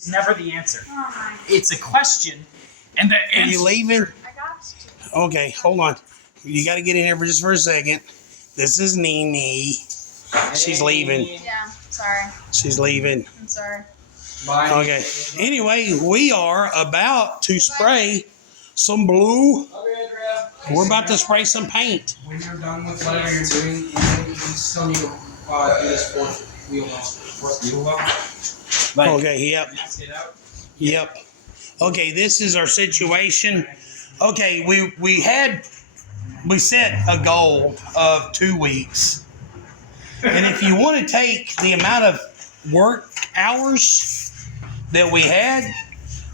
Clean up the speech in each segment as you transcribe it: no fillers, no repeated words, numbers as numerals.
It's never the answer. It's a question, and the answer. Are you leaving? I got to. Okay, hold on. You got to get in here for just for a second. This is Nene. She's leaving. Yeah, sorry. She's leaving. I'm sorry. Bye. Okay. Anyway, we are about to spray some blue. We're about to spray some paint. When you're done with whatever you're doing, you still need to do this fourth wheel well. Like, Okay, yep. Get out. Yep. Okay, this is our situation. Okay, we set a goal of 2 weeks. And if you want to take the amount of work hours that we had,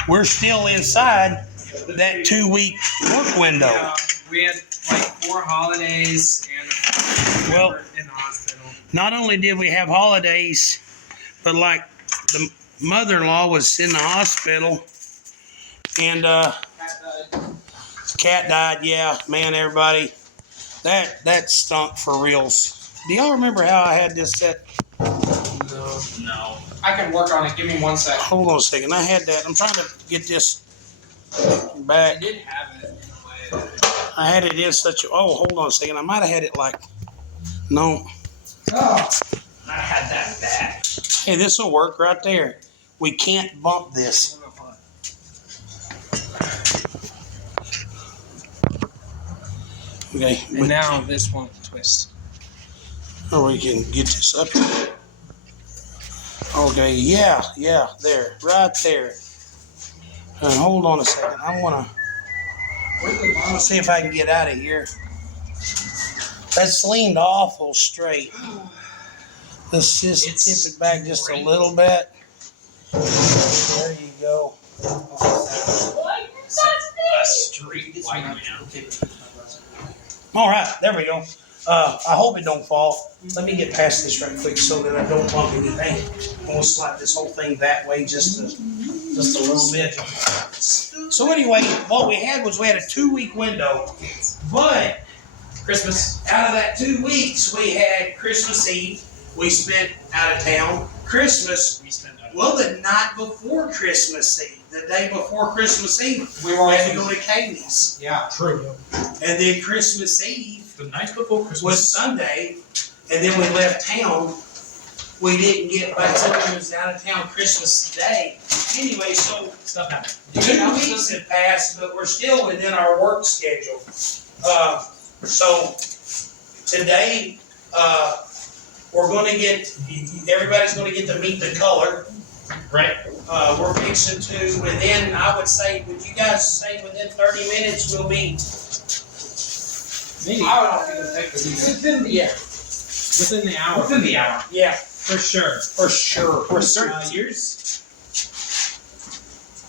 we're still inside that 2-week work window. Yeah, we had like 4 holidays and Well, in the hospital. not only did we have holidays, but like the mother-in-law was in the hospital and cat died. Yeah, man, everybody, that stunk for reals. Do y'all remember how I had this set? no. I can work on it. Give me 1 second. Hold on a second. I had that. I'm trying to get this I back. did have it in a way. I had it in such a... Oh, hold on a second. I might have had it like... No. Oh. I had that bad. Hey, this will work right there. We can't bump this. Okay. And now this won't twist. Or we can get this up here. Okay, yeah, there, right there. And hold on a second. I want to see if I can get out of here. That's leaned awful straight. Let's just tip it back just a little bit. There you go. A street white man. All right, there we go. I hope it don't fall. Let me get past this right quick so that I don't bump anything. I'm gonna slide this whole thing that way just a little bit. So anyway, what we had was we had a 2-week window, but Christmas. out of that 2 weeks, we had Christmas Eve. We spent out of town. Christmas. We spent Well, the night before Christmas Eve, the day before Christmas Eve, We we were had to also, go to Katie's. yeah. True. And then Christmas Eve The night before Christmas. was Sunday, and then we left town. We didn't get back till we was out of town Christmas Day. Anyway, so Stuff happened. 2 weeks have passed, but we're still within our work schedule. So today, we're going to everybody's going to get to meet the color. Right. We're fixing to, within, I would you guys say within 30 minutes we'll be, Maybe. I don't think it'll take within the Within the hour. Within the hour. yeah, For sure. for sure. For certain. Yours.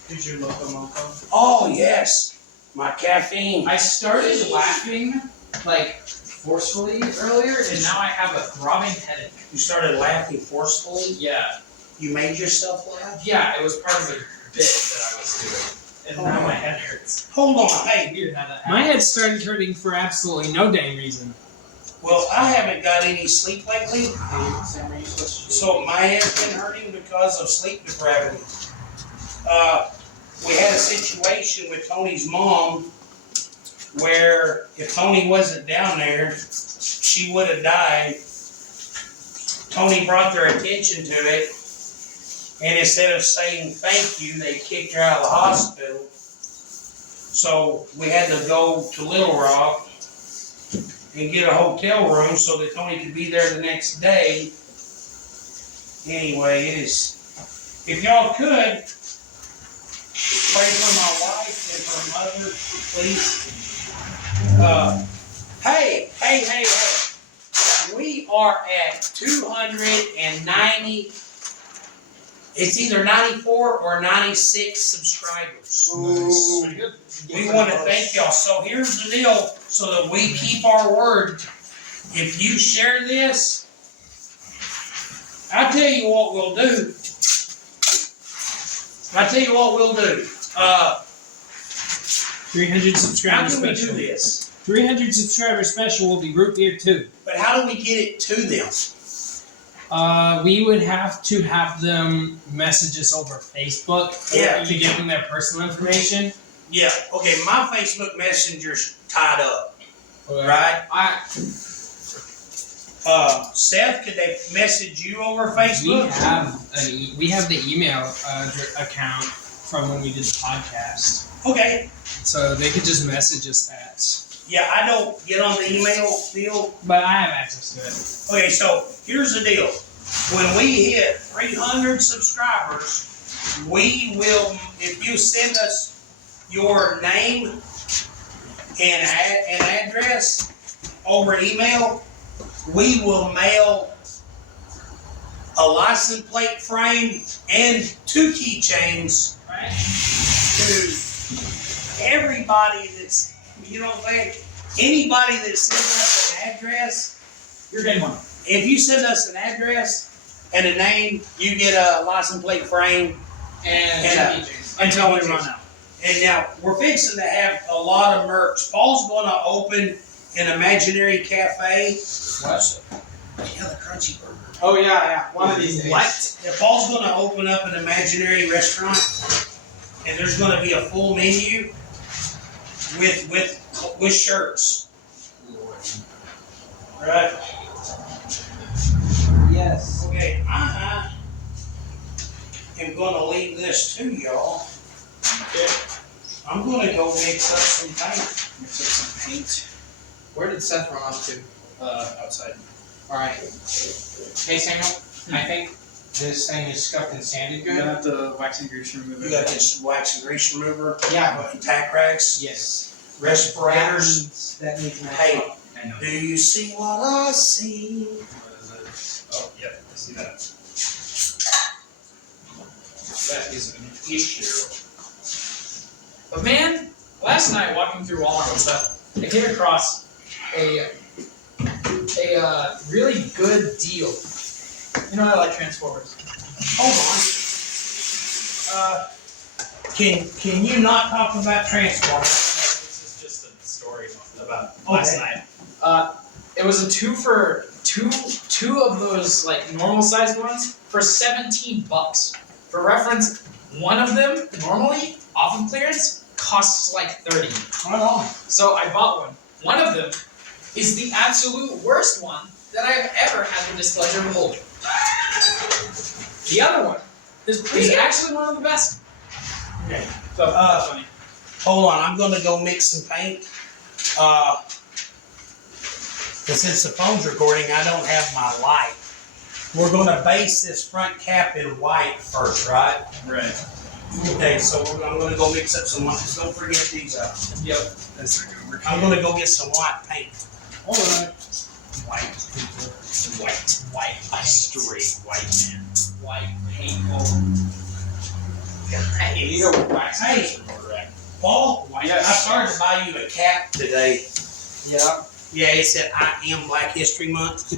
Here's your Loco Moco. Oh, yes. My caffeine. I started laughing, like, forcefully earlier, and now I have a throbbing headache. You started laughing forcefully. Yeah. You made yourself laugh? Yeah, it was part of the bit that I was doing. And now my head hurts. Hold on. Hey, Weird how that My happened. head started hurting for absolutely no dang reason. well, I haven't got any sleep lately, so my head's been hurting because of sleep depravity. We had a situation with Tony's mom where if Tony wasn't down there, she would have died. Tony brought their attention to it, and instead of saying thank you, they kicked her out of the hospital. So we had to go to Little Rock and get a hotel room so that Tony could be there the next day. Anyway, it is. If y'all could pray for my wife and her mother, please. Hey. We are at 290. It's either 94 or 96 subscribers. Ooh. We want to thank y'all. So here's the deal, so that we keep our word. If you share this, I'll tell you what we'll do. 300 How subscriber can we do special. this? 300 subscriber special will be root beer too. But how do we get it to them? We would have to have them message us over Facebook Yeah. to give them their personal information. Yeah, okay, my Facebook Messenger's tied up, right? Seth, could they message you over Facebook? We have the email account from when we did the podcast, Okay, so they could just message us at. yeah, I don't get on the email deal. But I have access to it. Okay, so here's the deal. When we hit 300 subscribers, we will, if you send us your name and address over email, we will mail a license plate frame and 2 keychains Right? to everybody that's, you know what I'm saying? Anybody that sends us an address, You're getting one. if you send us an address and a name, you get a license plate frame. And Until we run out. And now we're fixing to have a lot of merch. Paul's going to open an imaginary cafe. what? Yeah, the Crunchy Burger. Oh yeah. One of these days. What? Yeah, Paul's going to open up an imaginary restaurant, and there's going to be a full menu with shirts. Right. Yes. Okay, I am going to leave this to y'all. Okay. I'm going to go mix up some paint. Mix up some paint. Where did Seth run off to? Outside. Alright. Hey Samuel, I think this thing is scuffed and sanded You good. got the waxing grease remover. You got this wax and grease remover, Yeah, but tack racks, yes. respirators. That needs my Hey, I know. do you see what I see? What is it? Oh, yep. I see that. That is an issue. But man, last night walking through Walmart and stuff, I came across a really good deal. You know I like Transformers. Hold on. Can you not talk about Transformers? This is just a story about last Okay. night. It was a two of those like normal sized ones for $17. For reference, one of them normally off of clearance costs like $30. Right on. So I bought one. One of them is the absolute worst one that I've ever had the displeasure of holding. The other one is actually one of the best. Okay. So that's funny. Hold on, I'm gonna go mix some paint. And since the phone's recording, I don't have my light. We're gonna base this front cap in white first, right? Right. Okay, so I'm gonna go mix up some white. Just don't forget these. Yep. That's not gonna work. I'm gonna go get some white paint. Alright. White. A straight white man. White paint. Hey, You know what wax Hey. is remote, right? Paul, White. I started to buy you a cap today. Yeah. Yeah, it said I am Black History Month.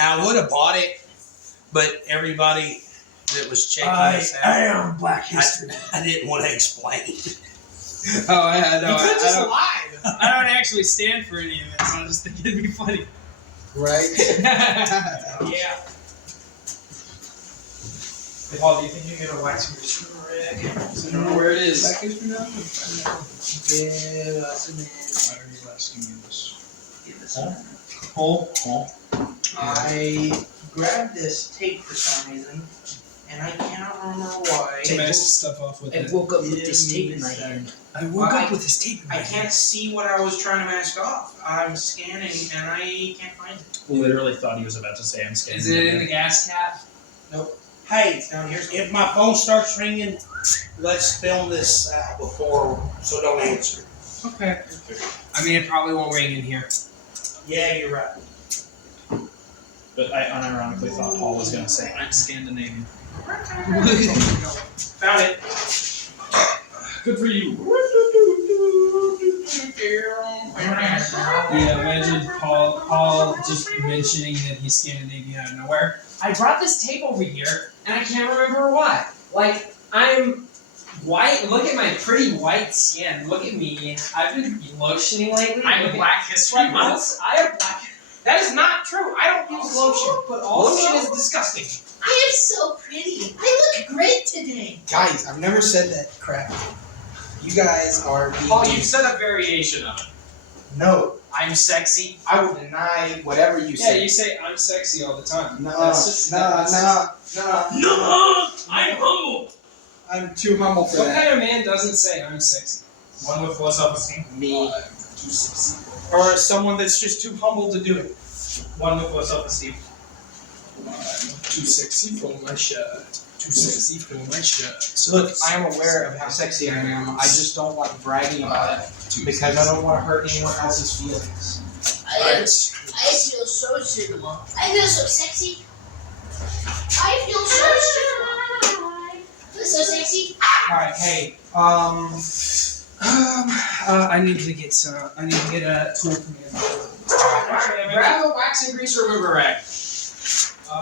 I would have bought it, but everybody that was checking this out, am Black I didn't want to explain. Oh, I know. You could just I lie. don't actually stand for any of this. I just think it'd be funny. Right. Yeah. Hey, Paul, do you think you can get a waxing grease remover rig? I don't know where it is. Yeah, that's a man. Why are you asking me this? I grabbed this tape for some reason, and I cannot remember why. To mask stuff off with it. woke up with this tape in my hand. I woke up with this tape in I can't see what I was trying to mask off. I'm scanning, and I can't find it. Literally thought he was about to say I'm scared. Is it in the gas cap? Hey, It's down here. if my phone starts ringing, let's film this out before, so don't answer. Okay. I mean, it probably won't ring in here. Yeah, you're right. But I unironically thought Paul was going to say, I'm Scandinavian. Found it. Good for you. Yeah, imagine Paul just mentioning that he's Scandinavian out of nowhere. I brought this tape over here, and I can't remember why. Like, I'm white. Look at my pretty white skin. Look at me. I've been lotioning lately. I'm Look at- Black History Like, Month. I have black. That is not true. I don't use lotion. But also, Lotion is disgusting. I am so pretty. I look great today. guys, I've never said that crap. You guys are being. Paul, you've said a variation of it. No, I'm sexy. I will deny whatever you Yeah, say. you say I'm sexy all the time. No, That's just- no, I'm humble. I'm too humble for What that. kind of man doesn't say I'm sexy? One with low self-esteem. Me. Too sexy. Or someone that's just too humble to do it. One with low self-esteem. Too sexy for my shirt. Too sexy for my shirt. Look, I am aware of how sexy I am. I just don't like bragging about it because I don't want to hurt anyone else's feelings. I feel so suitable. I feel so sexy. I feel so suitable. I feel so sexy. Alright, hey, I need to get a tool from you. Grab a wax and grease remover rag.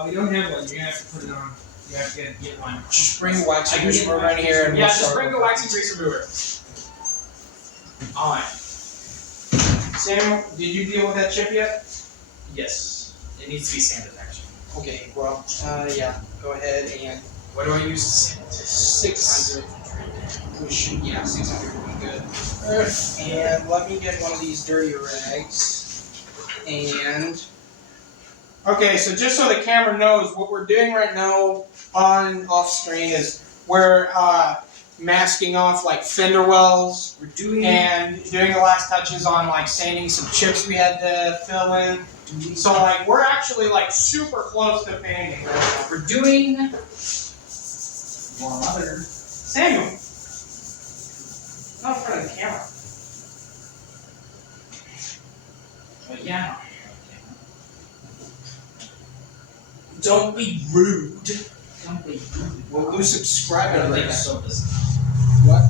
We don't have one. You're gonna have to put it on. You have to get one. Just bring wax I and can grease get right here and Yeah, we'll just start. bring the wax and grease remover. On. Samuel, did you deal with that chip yet? Yes. It needs to be sanded actually. Okay, well, yeah, go ahead and What do I use to sand it? 600. We should, yeah, 600 would be good. And let me get one of these dirty rags. And okay, so just so the camera knows, what we're doing right now on off screen is we're masking off like fender wells. We're doing And doing the last touches on like sanding some chips we had to fill in. So like we're actually like super close to painting right now. we're doing One other. Samuel. Not in front of the camera. well, yeah. Don't be rude. Don't be We'll lose subscribers I right think now. so this What?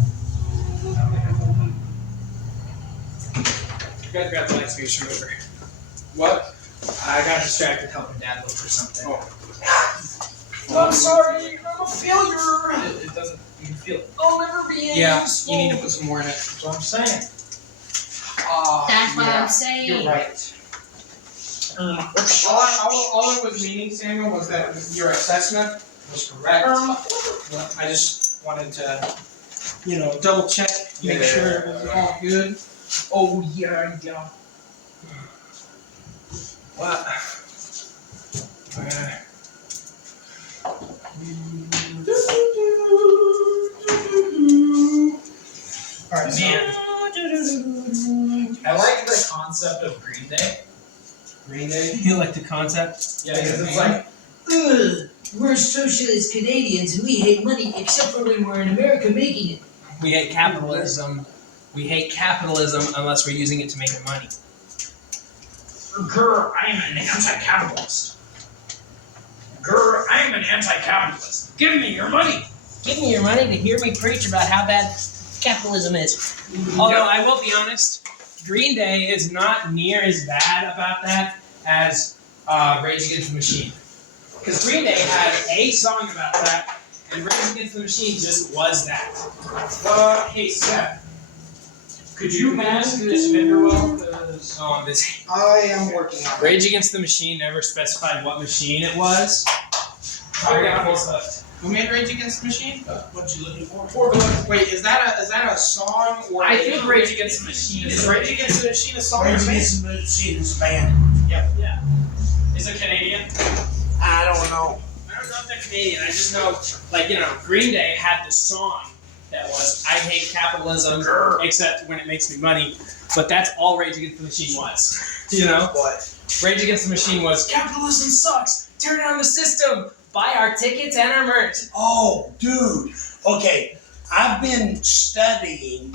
You guys got the wax and grease remover. What? I got distracted helping Dad look for something. Oh. I'm sorry, I'm a failure. It doesn't. You can feel it. I'll never be Yeah, useful. you need to put some more in it. That's what I'm saying. That's what yeah, I'm saying. You're right. All it was meaning, Samuel, was that your assessment was correct. I just wanted to, double check, make sure it was all good. Oh yeah. What? Alright, so Man. I like the concept of Green Day. Green Day. You like the concept? Yeah, because it's Man. like Ugh, we're socialist Canadians and we hate money except for when we're in America making it. we hate capitalism. We hate capitalism unless we're using it to make money. Grr, I am an anti-capitalist. Grr, I am an anti-capitalist. Give me your money. Give me your money to hear me preach about how bad capitalism is. Although I will be honest, Green Day is not near as bad about that as Rage Against the Machine. Because Green Day had a song about that, and Rage Against the Machine just was that. Hey Seth, could you mask this fender well? Because I'm busy. I am working on it. Rage Against the Machine never specified what machine it was. I got full stuff. Who made Rage Against the Machine? What you looking for? Wait, is that a song or? I think Rage Against the Machine Is Rage Against the Machine a song? Rage or band? Against the Machine's band. Yeah. Is it Canadian? I don't know. I don't know if they're Canadian. I just know, Green Day had this song that was "I hate capitalism, except when it makes me money." But that's all Rage Against the Machine was. What? Rage Against the Machine was capitalism sucks. Tear down the system. Buy our tickets and our merch. Oh, dude. Okay, I've been studying.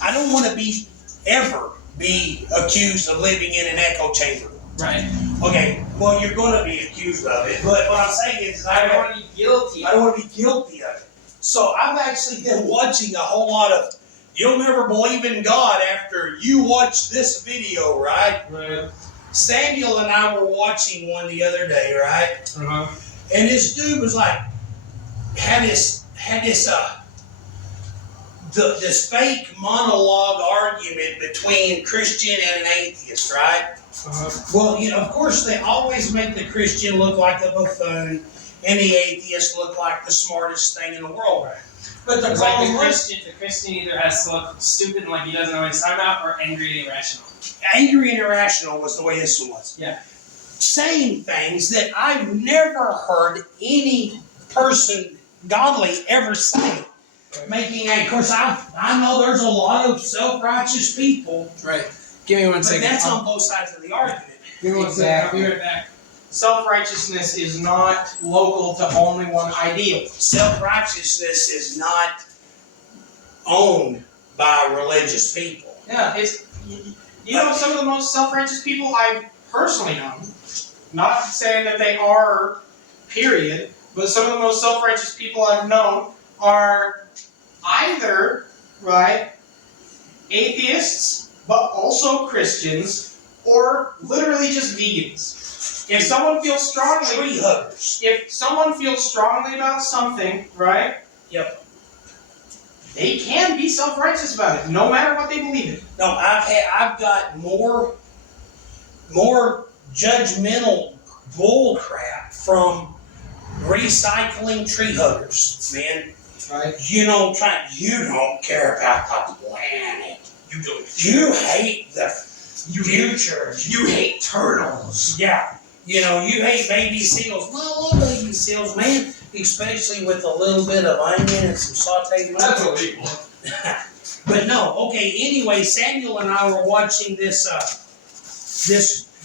I don't want to ever be accused of living in an echo chamber. Right. Okay, well, you're going to be accused of it, but what I'm saying is I don't want to be guilty. I don't want to be guilty of it. So I've actually been watching a whole lot of You'll Never Believe in God after you watch this video, right? Right. Samuel and I were watching one the other day, right? Uh-huh. And this dude was like, had this fake monologue argument between Christian and an atheist, right? Well, you know, of course, they always make the Christian look like a buffoon and the atheist look like the smartest thing in the world. But the It's like problem the was, Christian either has to look stupid and like he doesn't know what he's talking about, or angry and irrational. angry and irrational was the way this one was. Yeah. Saying things that I've never heard any person godly ever say. Making of course, I know there's a lot of self-righteous people, Right. Give me one but second. that's on both sides of the argument. Give me one second. I'll be right back. Self-righteousness is not local to only one ideal. Self-righteousness is not owned by religious people. Yeah, it's you know some of the most self-righteous people I've personally known. Not saying that they are, period, but some of the most self-righteous people I've known are either right atheists, but also Christians, or literally just vegans. If someone feels strongly, Tree huggers. if someone feels strongly about something, right? Yep. They can be self-righteous about it, no matter what they believe in. No, I've got more judgmental bull crap from recycling tree huggers, man. Right. You don't care about the planet. You hate the future. You hate turtles. Yeah. You know, you hate baby seals. Well, I love baby seals, man. Especially with a little bit of onion and some sauteed mushrooms. illegal. But no, okay, anyway, Samuel and I were watching this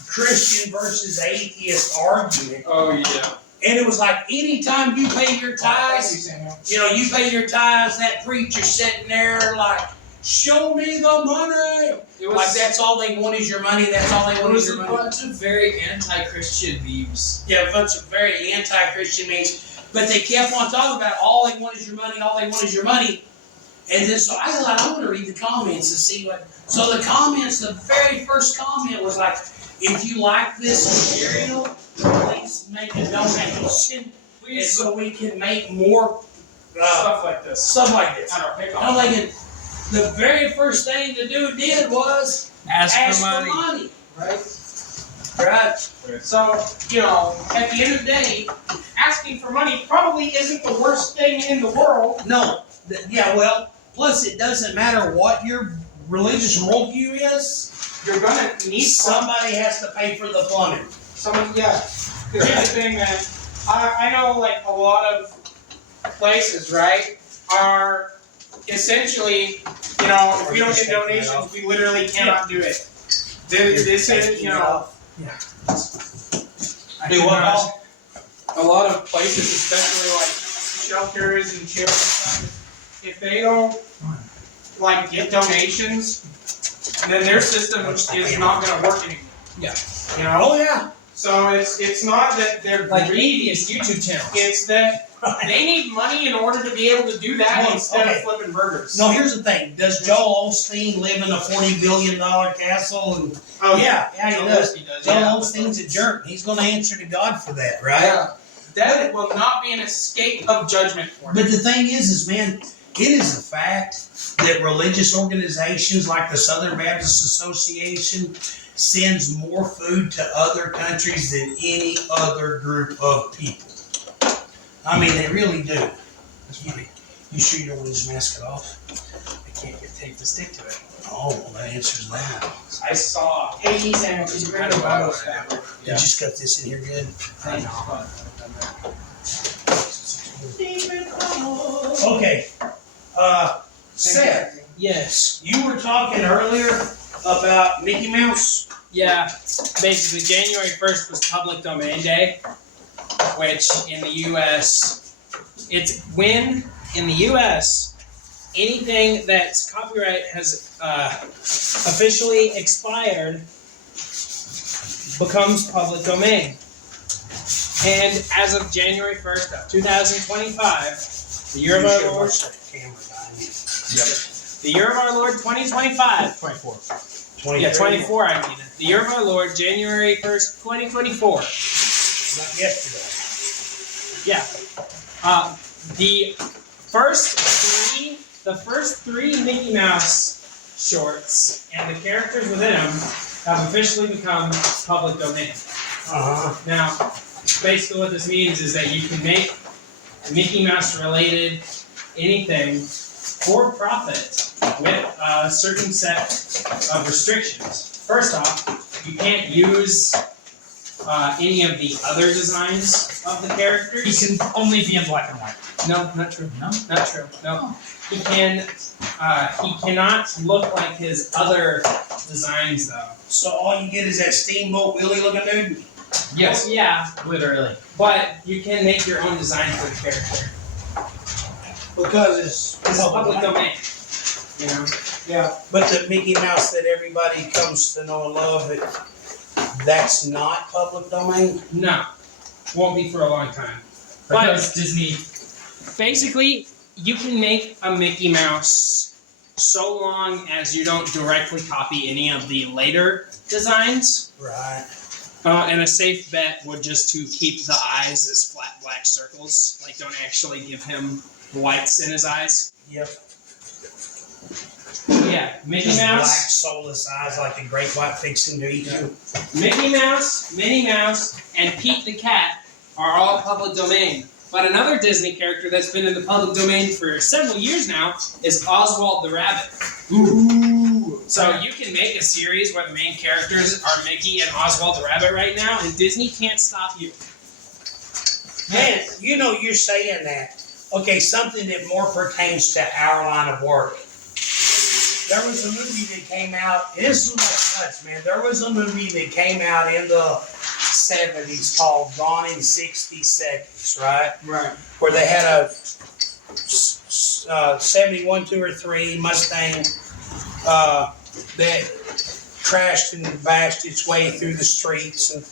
Christian versus atheist argument. Oh yeah. And it was like anytime you pay your Thank you, tithes, Samuel. you know, you pay your tithes, that preacher sitting there like, show me the money. It was Like that's all they want is your money, that's all they It want was is a your money. bunch of very anti-Christian views. Yeah, a bunch of very anti-Christian means. But they kept on talking about all they want is your money, all they want is your money. And then so I thought I want to read the comments and see what. So the comments, the very first comment was like, if you like this material, please make a donation. And so we can make more Stuff like this. stuff like this. On our pickup. I'm thinking, the very first thing the dude did was Ask ask for money. Right? Right? So, you know, at the end of the day, asking for money probably isn't the worst thing in the world. No. Yeah, well, plus it doesn't matter what your religious worldview is, You're gonna need somebody has to pay for the plumbing. someone, yeah. Because here's the thing, man. I know, like, a lot of places, right, are essentially, you know, if we don't get donations, we literally cannot do it. This is, you know, Do what, Paul? a lot of places, especially like shelters and children's stuff, if they don't like get donations, then their system is not gonna work anymore. Yeah. You know? Oh, yeah. So it's not that they're Like greedy, atheist YouTube channels. it's that they need money in order to be able to do that Well, instead okay. of flipping burgers. No, here's the thing. Does Joel Osteen live in a $40 billion castle? And Oh yeah, he does. He does, Joel yeah. Osteen's a jerk. He's going to answer to God for that, right? Yeah. That will not be an escape of judgment for him. But the thing is, man, it is a fact that religious organizations like the Southern Baptist Association sends more food to other countries than any other group of people. I mean, they really do. That's funny. You sure you don't want to just mask it off? I can't get tape to stick to it. Oh, well, that answers that. I saw. Hey, Samuel, could you bring the bottles back? Did you just cut this in here good? I know. Okay. Seth, Yes. you were talking earlier about Mickey Mouse. Yeah. Basically, January 1st was Public Domain Day, which in the U.S. it's when in the U.S. anything that's copyright has officially expired becomes public domain. And as of January 1st of 2025, the year of our Lord, the year of our Lord 2025, 24. 20, yeah, 24, I mean, the year of our Lord, January 1st, 2024. Not yesterday. Yeah. The first three Mickey Mouse shorts and the characters within them have officially become public domain. Now, basically what this means is that you can make Mickey Mouse related anything for profit with a certain set of restrictions. First off, you can't use any of the other designs of the characters. He can only be in black and white. No, not true. No? Not true. No. He cannot look like his other designs though. So all you get is that Steamboat Willie looking dude? Yes. Yeah, Literally. but you can make your own design for the character. Because It's public domain. You know? Yeah. But the Mickey Mouse that everybody comes to know and love, that's not public domain? No. Won't be for a long time. Because Disney. Basically, you can make a Mickey Mouse so long as you don't directly copy any of the later designs. Right. And a safe bet would just to keep the eyes as flat black circles. Like, don't actually give him whites in his eyes. Yep. Yeah, Mickey Just black, Mouse, soulless eyes like a great white fixing to eat you. Mickey Mouse, Minnie Mouse, and Pete the Cat are all public domain. But another Disney character that's been in the public domain for several years now is Oswald the Rabbit. Ooh. So you can make a series where the main characters are Mickey and Oswald the Rabbit right now, and Disney can't stop you. Man, you know you're saying that. Okay, something that more pertains to our line of work. There was a movie that came out, this was like nuts, man. There was a movie that came out in the 70s called Gone in 60 Seconds, right? Right. Where they had a 71, 2 or 3 Mustang that crashed and bashed its way through the streets. And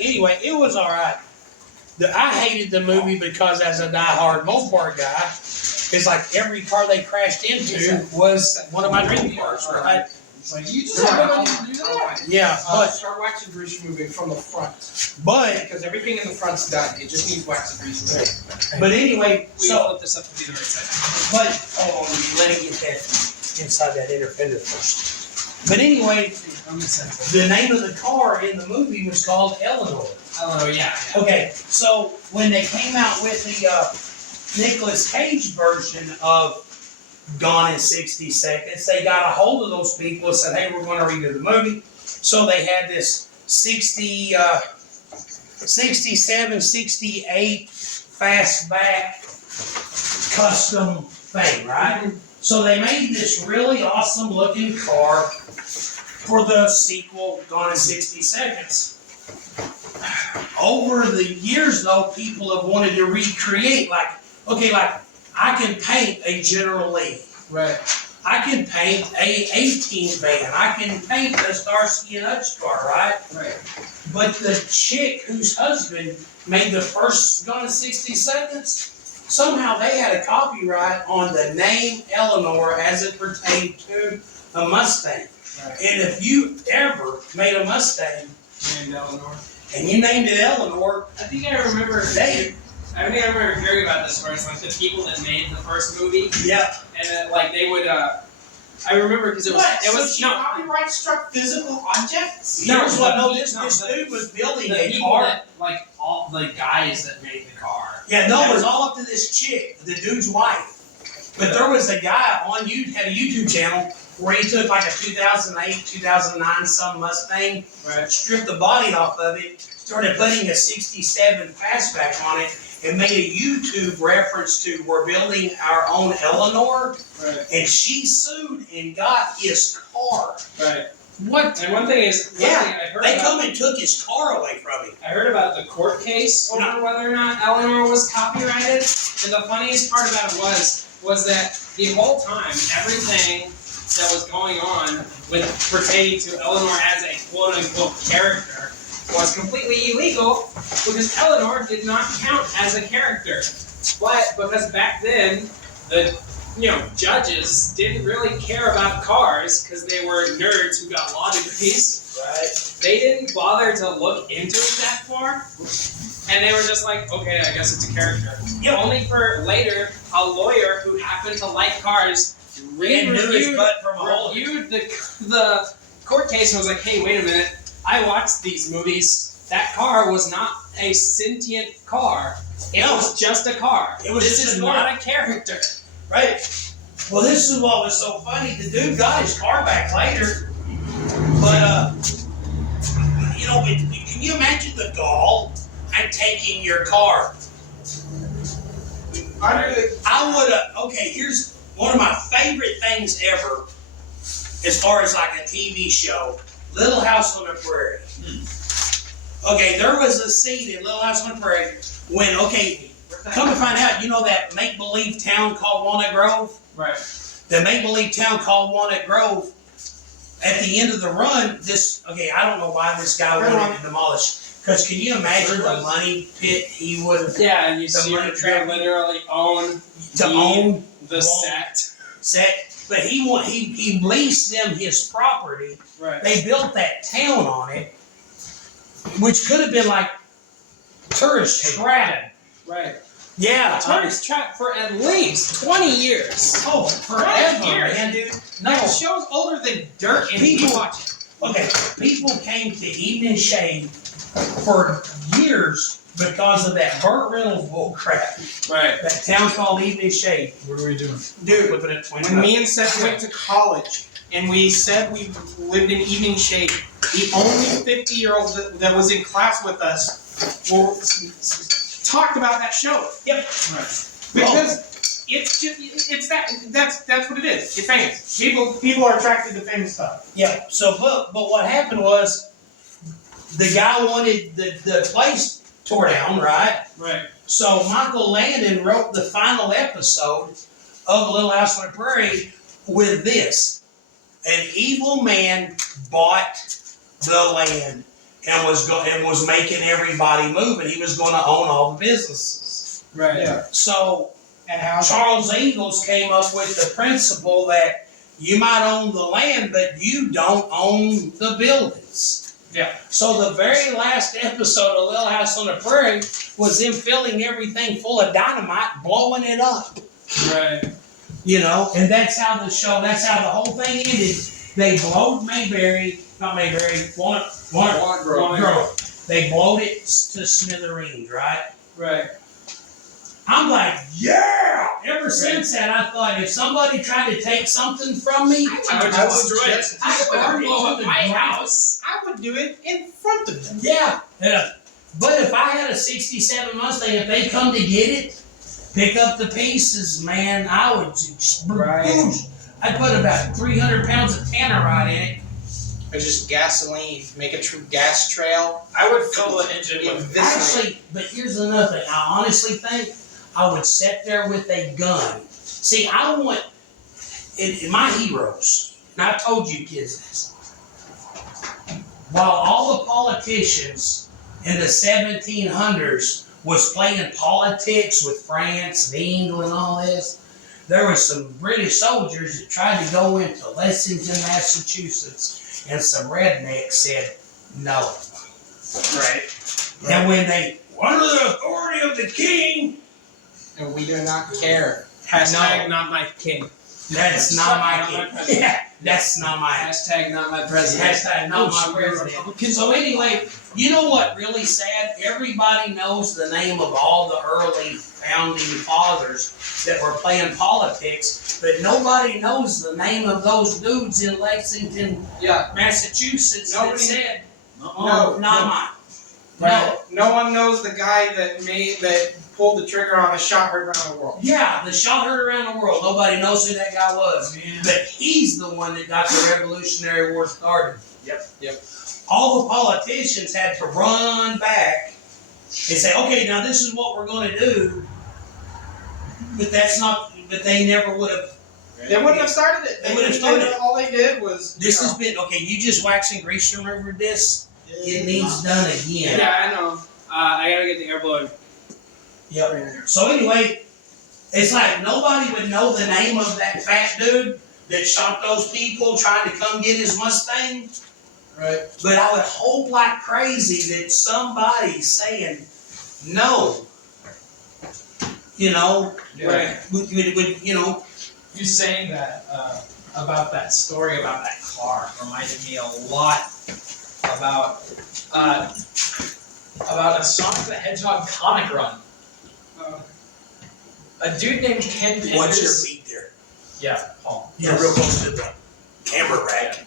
anyway, it was all right. I hated the movie because as a diehard Mopar guy, it's like every car they crashed into was one of my dream cars, right? It's like, you just have money to do that? Yeah, but Start wax and grease removing from the front. but Because everything in the front's done. It just needs wax and grease removing. but anyway, We so flip this up to be the right side. but oh, let me get that inside that inner fender first. But anyway, I'm sensitive. the name of the car in the movie was called Eleanor. Oh, yeah. Okay, so when they came out with the Nicolas Cage version of Gone in 60 Seconds, they got a hold of those people and said, hey, we're going to redo the movie. So they had this 67, 68 fastback custom thing, right? So they made this really awesome looking car for the sequel, Gone in 60 Seconds. Over the years, though, people have wanted to recreate, like I can paint a General Lee. Right. I can paint a 18 band. I can paint a Starsky and Hutch car, right? Right. But the chick whose husband made the first Gone in 60 Seconds, somehow they had a copyright on the name Eleanor as it pertained to a Mustang. Right. And if you ever made a Mustang Named Eleanor. and you named it Eleanor, I think I remember. I remember hearing about this where it's like the people that made the first movie, yeah. and then like they would. I remember because it was. What? It was so no. copyright struck physical objects? No, Here's what, no, this no, dude was building The a people car. that like all the guys that made the car. Yeah, no, it was all up to this chick, the dude's wife. But there was a guy on YouTube, had a YouTube channel where he took like a 2008, 2009 some Mustang, Right. stripped the body off of it, started putting a 67 fastback on it, and made a YouTube reference to we're building our own Eleanor, Right. and she sued and got his car. Right. What? And one thing is, Yeah, thing I heard They about, come and took his car away from him. I heard about the court case over whether or not Eleanor was copyrighted, and the funniest part about it was that the whole time everything that was going on with pertaining to Eleanor as a quote unquote character was completely illegal because Eleanor did not count as a character. But because back then the judges didn't really care about cars because they were nerds who got law degrees. Right. They didn't bother to look into it that far, and they were just like, okay, I guess it's a character. Yep. Only for later, a lawyer who happened to like cars And knew his butt from a hole. reviewed the court case and was like, hey, wait a minute. I watched these movies. That car was not a sentient car. It was just a car. It was this just is a car. not a character. Right. Well, this is what was so funny. The dude got his car back later, but you know, can you imagine the gall? I'm taking your car. I would have. Okay, here's one of my favorite things ever, as far as like a TV show, Little House on the Prairie. Okay, there was a scene in Little House on the Prairie when, okay, come to find out, you know that make-believe town called Walnut Grove? Right. The make-believe town called Walnut Grove, at the end of the run, I don't know why this guy wanted to demolish. Because can you imagine the money pit he would have Yeah, and you The see money they trap- literally own to own the set. But he leased them his property. Right. They built that town on it, which could have been like tourist trap. Right. Yeah. Tourist trap for at least 20 years. Oh, forever, years. man, dude. No. That show's older than dirt and People- you watch it. Okay, people came to Evening Shade for years because of that Burt Reynolds bull crap. Right. That town called Evening Shade. What are we doing? Dude, Flipping it 20 when me and Seth went to college and we said we lived in Evening Shade, the only 50-year-old that was in class with us talked about that show. Yep. Right. Because it's just that's what it is. It's famous. People are attracted to famous stuff. Yeah. So, but what happened was, the guy wanted the place tore down, right? Right. So Michael Landon wrote the final episode of Little House on the Prairie with this: an evil man bought the land and was making everybody move, and he was going to own all the businesses. Right. Yeah. So And how Charles Ingalls came up with the principle that you might own the land, but you don't own the buildings. Yeah. So the very last episode of Little House on the Prairie was them filling everything full of dynamite, blowing it up. Right. You know, and that's how the whole thing ended. They blowed Walnut Grove. They blowed it to smithereens, right? Right. I'm like, yeah! Ever since that, I thought if somebody tried to take something from me, I would destroy it. I burn would it blow to up the my ground. house. I would do it in front of them. yeah. But if I had a 67 Mustang, if they come to get it, pick up the pieces, man, I would just, Right. I'd put about 300 pounds of tannerite in it. Or just gasoline. Make a true gas trail. I would fill the engine with This Actually, but here's another thing. I honestly think I would sit there with a gun. See, I want my heroes, and I told you kids this. While all the politicians in the 1700s was playing politics with France and England and all this, there were some British soldiers that tried to go into Lexington, Massachusetts, and some rednecks said no. Right. And when they, under the authority of the king, and we do not care. Hashtag not my king. that's not my king. president. Yeah, that's not my Hashtag not my president. hashtag not my president. So anyway, you know what really sad? Everybody knows the name of all the early founding fathers that were playing politics, but nobody knows the name of those dudes in Lexington, Yeah. Massachusetts Nobody- that said, No, not no. mine. Right. No one knows the guy that pulled the trigger on the shot heard around the world. Yeah, the shot heard around the world. Nobody knows who that guy was. But he's the one that got the Revolutionary War started. Yep. All the politicians had to run back and say, okay, now this is what we're going to do. But they never would have. They wouldn't have started it. They wouldn't have started it. All they did was. This has been, okay, you just wax and grease your river this. It needs done again. Yeah, I know. I gotta get the air blown. Yep. So anyway, it's like nobody would know the name of that fat dude that shot those people trying to come get his Mustang. Right. But I would hope like crazy that somebody's saying no. You know, Right. would you know? you saying that about that story about that car reminded me a lot about a Sonic the Hedgehog comic run. A dude named Ken Penders. What's your feet there? Yeah, Paul. You're real close to the camera rack.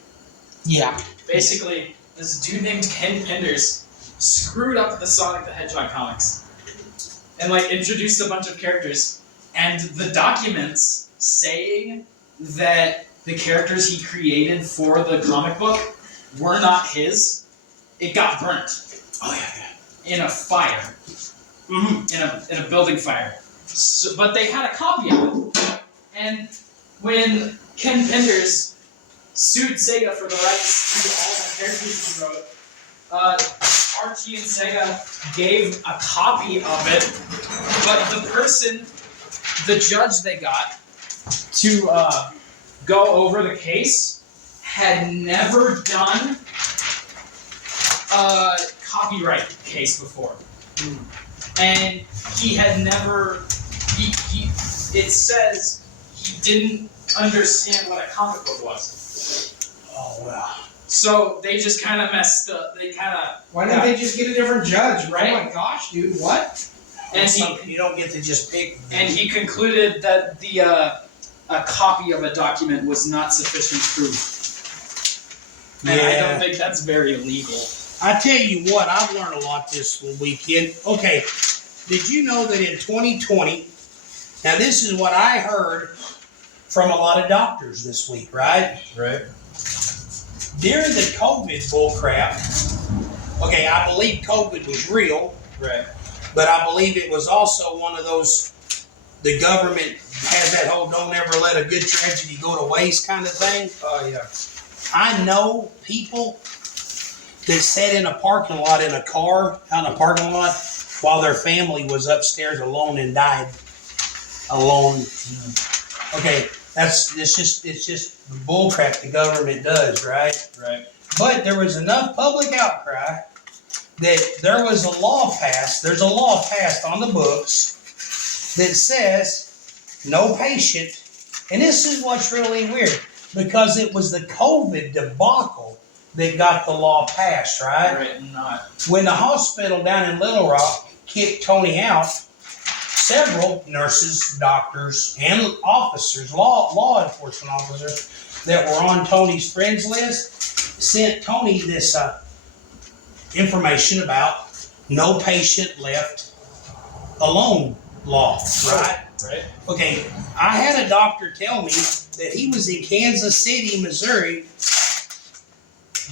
Yeah. Basically, this dude named Ken Penders screwed up the Sonic the Hedgehog comics and like introduced a bunch of characters, and the documents saying that the characters he created for the comic book were not his, it got burnt. Oh yeah. In a fire. In a building fire. So, but they had a copy of it. And when Ken Penders sued Sega for the rights to all the characters he wrote, Archie and Sega gave a copy of it, but the person, the judge they got to go over the case had never done a copyright case before. And he had never, it says he didn't understand what a comic book was. Oh wow. So they just kind of messed up. They kind of. Why didn't they just get a different judge? Right? Oh my gosh, dude, what? And You don't get to just pick. And he concluded that a copy of a document was not sufficient proof. And I don't think that's very legal. I tell you what, I've learned a lot this weekend. Okay, did you know that in 2020, now this is what I heard from a lot of doctors this week, right? Right. During the COVID bullcrap, okay, I believe COVID was real, Right. but I believe it was also one of those, the government has that whole don't ever let a good tragedy go to waste kind of thing. Oh, yeah. I know people that sat in a parking lot in a car, out in a parking lot, while their family was upstairs alone and died alone. Okay, it's just bullcrap the government does, right? Right. But there was enough public outcry that there was a law passed. There's a law passed on the books that says no patient, and this is what's really weird, because it was the COVID debacle that got the law passed, right? Right. Not. When the hospital down in Little Rock kicked Tony out, several nurses, doctors, and officers, law enforcement officers that were on Tony's friends list sent Tony this information about no patient left alone law, right? Right. Okay, I had a doctor tell me that he was in Kansas City, Missouri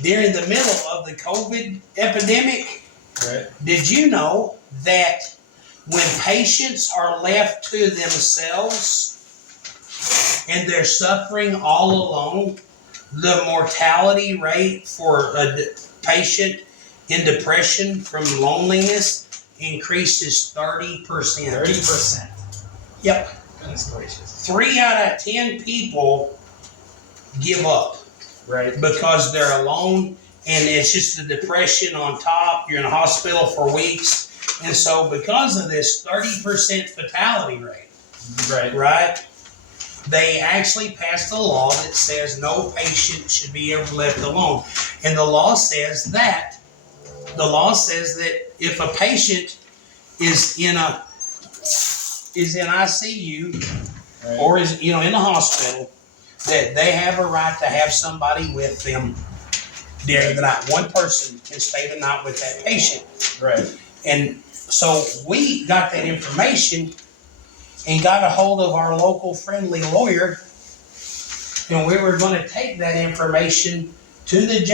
during the middle of the COVID epidemic. Right. Did you know that when patients are left to themselves and they're suffering all alone, the mortality rate for a patient in depression from loneliness increases 30%. 30%. Yep. Goodness gracious. 3 out of 10 people give up Right. because they're alone, and it's just the depression on top. You're in a hospital for weeks. And so because of this 30% fatality rate, Right. right, they actually passed a law that says no patient should be ever left alone. And the law says that if a patient is in ICU Right. or is in the hospital, that they have a right to have somebody with them during the night. One person can stay the night with that patient. Right. And so we got that information and got a hold of our local friendly lawyer, and we were going to take that information to the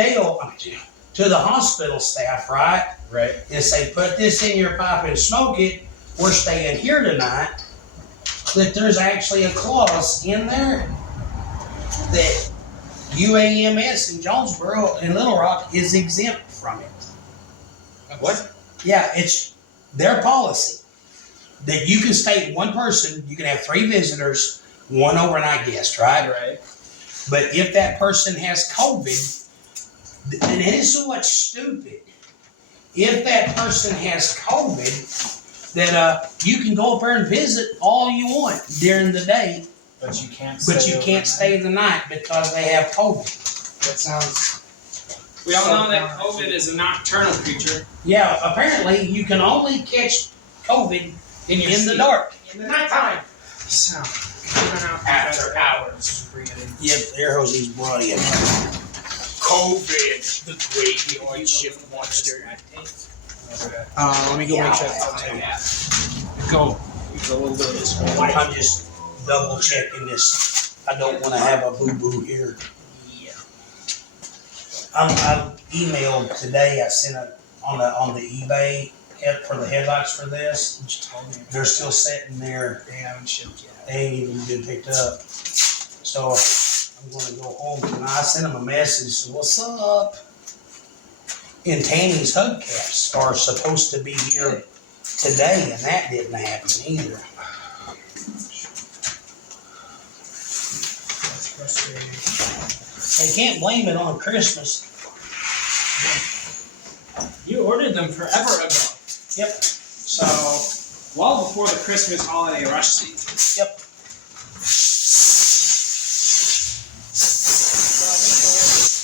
to the hospital staff, right? Right. And say, put this in your pipe and smoke it. We're staying here tonight. That there's actually a clause in there that UAMS in Jonesboro and Little Rock is exempt from it. What? Yeah, it's their policy that you can stay one person, you can have 3 visitors, 1 overnight guest, right? Right. But if that person has COVID, and this is what's stupid, if that person has COVID, that you can go up there and visit all you want during the day But you can't. but you can't stay the night because they have COVID. That sounds. We all know that COVID is a nocturnal creature. Yeah, apparently you can only catch COVID In your in the sleep. dark. In the nighttime. So. After hours. Yep, there goes these bloody. COVID, the graveyard shift monster. Let me go make sure. Go. Use a little bit of this one. I'm just double checking this. I don't want to have a boo boo here. Yeah. I emailed today. I sent it on the eBay for the headlights for this. What you told me. They're still sitting there. They haven't shipped yet. They ain't even been picked up. So I'm gonna go home and I sent them a message. So what's up? And Tammy's hubcaps are supposed to be here today, and that didn't happen either. That's frustrating. They can't blame it on Christmas. You ordered them forever ago. Yep. So, well before the Christmas holiday rush season. Yep.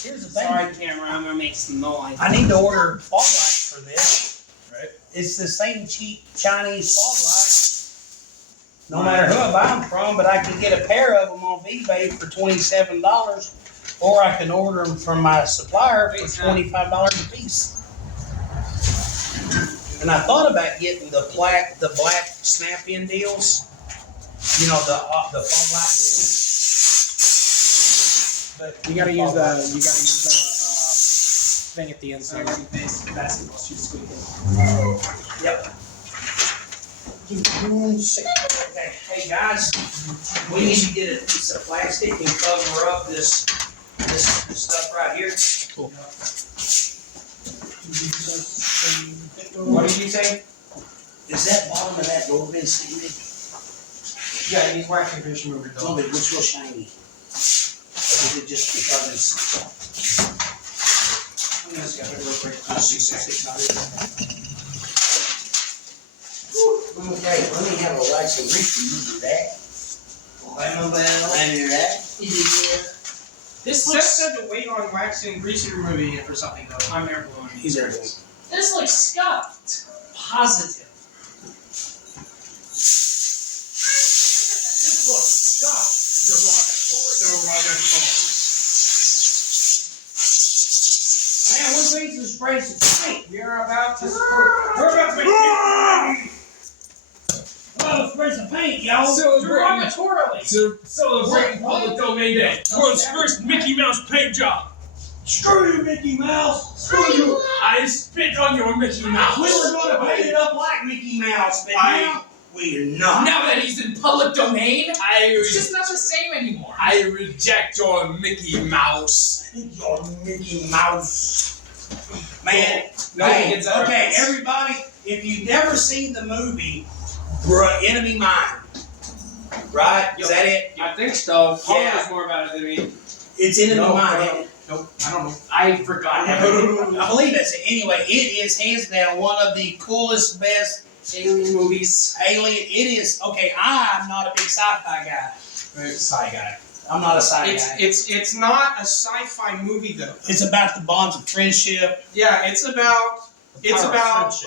Here's the thing. Sorry, camera, I'm gonna make some noise. I need to order fog lights for this. Right. It's the same cheap Chinese fog lights. No matter who I buy them from, but I can get a pair of them on eBay for $27, or I can order them from my supplier for $25 a piece. And I thought about getting the black snap-in deals. You know, the fog light deals. But You gotta use the thing at the inside. Basketball shoes squeaking. Yep. Okay, hey guys, we need to get a piece of plastic and cover up this stuff right here. Cool. What did you say? Is that bottom of that door been sanded? Yeah, he's waxing finish remover. No, but it's real shiny. Or is it just because it's? I'm gonna just get it real quick. Okay, let me have a wax and grease you do that. And do that. This Seth looks. said to wait on waxing and greasy removing it for something though. I'm air blowing. He's there. This looks scuffed. Positive. This looks scuffed. Man, we're facing to spray some paint. We're about to Spray some paint, y'all. Derogatorily. Celebrating Public Domain Day. World's first Mickey Mouse paint job. Screw you, Mickey Mouse. Screw you! I spit on your Mickey Mouse. We were gonna paint it up like Mickey Mouse, but now we're not. Now that he's in public domain, it's just not the same anymore. I reject your Mickey Mouse. Your Mickey Mouse. Man, Nobody hey, gets that okay, reference. everybody, if you've never seen the movie, Enemy Mine, right? Is that it? I think so. Paul Yeah. knows more about it than me. It's Enemy No, Mine, no. isn't it? Nope, I don't know. I forgot. I believe that's it. Anyway, it is hands down one of the coolest, best Alien movies. alien. It is, okay, I'm not a big sci-fi guy. Sci guy. I'm not a sci-fi guy. It's not a sci-fi movie though. It's about the bonds of friendship, Yeah, it's about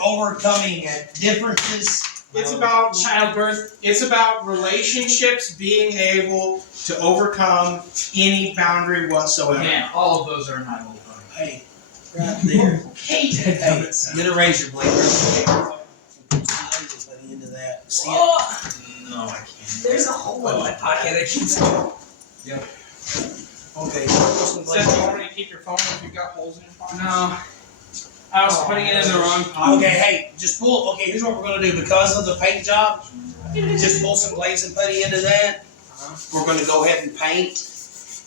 overcoming differences. it's about Childbirth. It's about relationships being able to overcome any boundary whatsoever. Man, all of those are in my little phone. Hey, right there. Hate Hey, it. get a razor blade. Put some razors by the end of that. See it? No, I can't. There's a hole in my pocket. I keep. Okay, so put some Says blades. you already keep your phone if you've got holes in your pocket. No. I was putting it in the wrong pocket. Okay, hey, just pull. Okay, here's what we're gonna do. Because of the paint job, just pull some blades and putty into that. We're gonna go ahead and paint,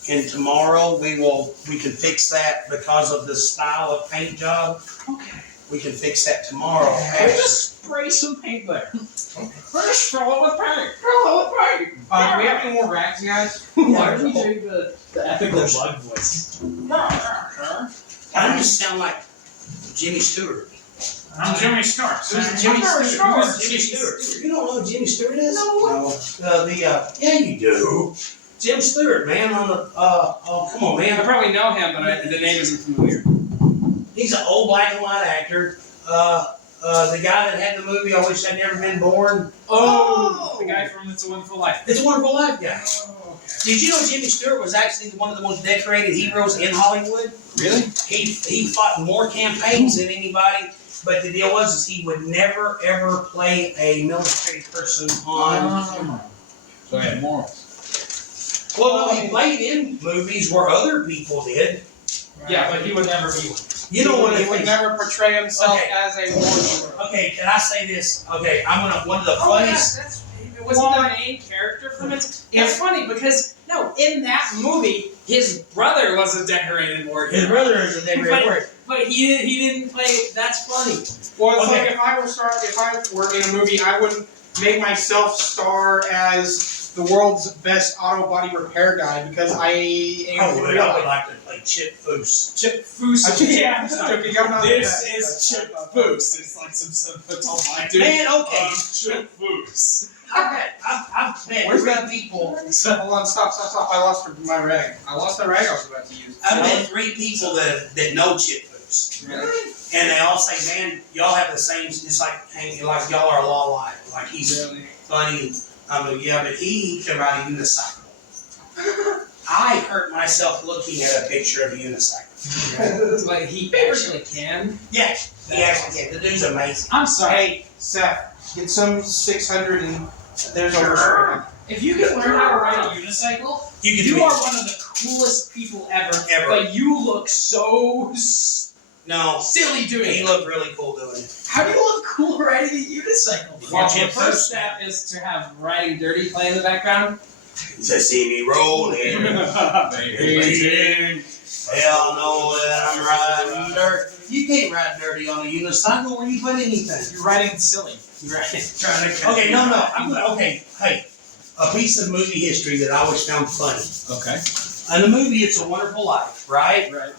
and tomorrow we can fix that because of the style of paint job. Okay. We can fix that tomorrow. We'll just spray some paint there. First, fill it with paint. Fill it with paint. Do we have any more rags, guys? Why are you doing the ethical bug voice? I just sound like Jimmy Stewart. I'm Jimmy Stewart. Who's Jimmy Stewart? Who's Jimmy Stewart? You don't know who Jimmy Stewart is? No. Yeah, you do. Jim Stewart, man, on the oh, come on, I man. probably know him, but the name isn't familiar. He's an old black and white actor. The guy that had the movie I Wish I'd Never Been Born. Oh, the guy from It's a Wonderful Life. It's a Wonderful Life guy. Oh, okay. Did you know Jimmy Stewart was actually one of the most decorated heroes in Hollywood? Really? He fought more campaigns than anybody, but the deal was is he would never ever play a military person on. So I had morals. Well, no, he played in movies where other people did. Yeah, but he would never be one. You know what? He would never portray himself Okay. as a war hero. Okay, can I say this? Okay, I'm gonna one of the Oh, funniest. yes, wasn't the main character from it? It's funny because, no, in that movie, his brother was a decorated war His hero. brother is a decorated warrior. But he didn't play, that's funny. Well, it's Okay. like if I were in a movie, I wouldn't make myself star as the world's best auto body repair guy because I am I in would real life. like to play Chip Foose. Chip Foose. Yeah, I'm just joking. I'm not This that, is but- Chip Foose. It's like some dude. Man, okay. Chip Foose. I've met Where's three that- people. Hold on, stop. I lost my rag. I lost the rag I was about to use. I've met three people that know Chip Foose. Really? And they all say, man, y'all have the same, it's like y'all are a lot alike. Like he's Really? funny. I mean, yeah, but he can ride a unicycle. I hurt myself looking at a picture of a unicycle. Like, he actually can. Yeah, he actually can. The dude's amazing. I'm sorry. Hey, Seth, get some 600 and there's over. If you can learn how to ride a unicycle, You can you do are it. one of the coolest people ever. Ever. But you look so No, silly doing he it. looked really cool doing it. How do you look cool riding a unicycle? Well, Watch the it first first. step is to have Riding Dirty play in the background. He said, see me rolling. Hell no, that I'm riding dirt. You can't ride dirty on a unicycle where you put anything. You're riding silly. You're riding. Okay, no. Okay, hey. A piece of movie history that I always found funny. Okay. In the movie It's a Wonderful Life, right? Right.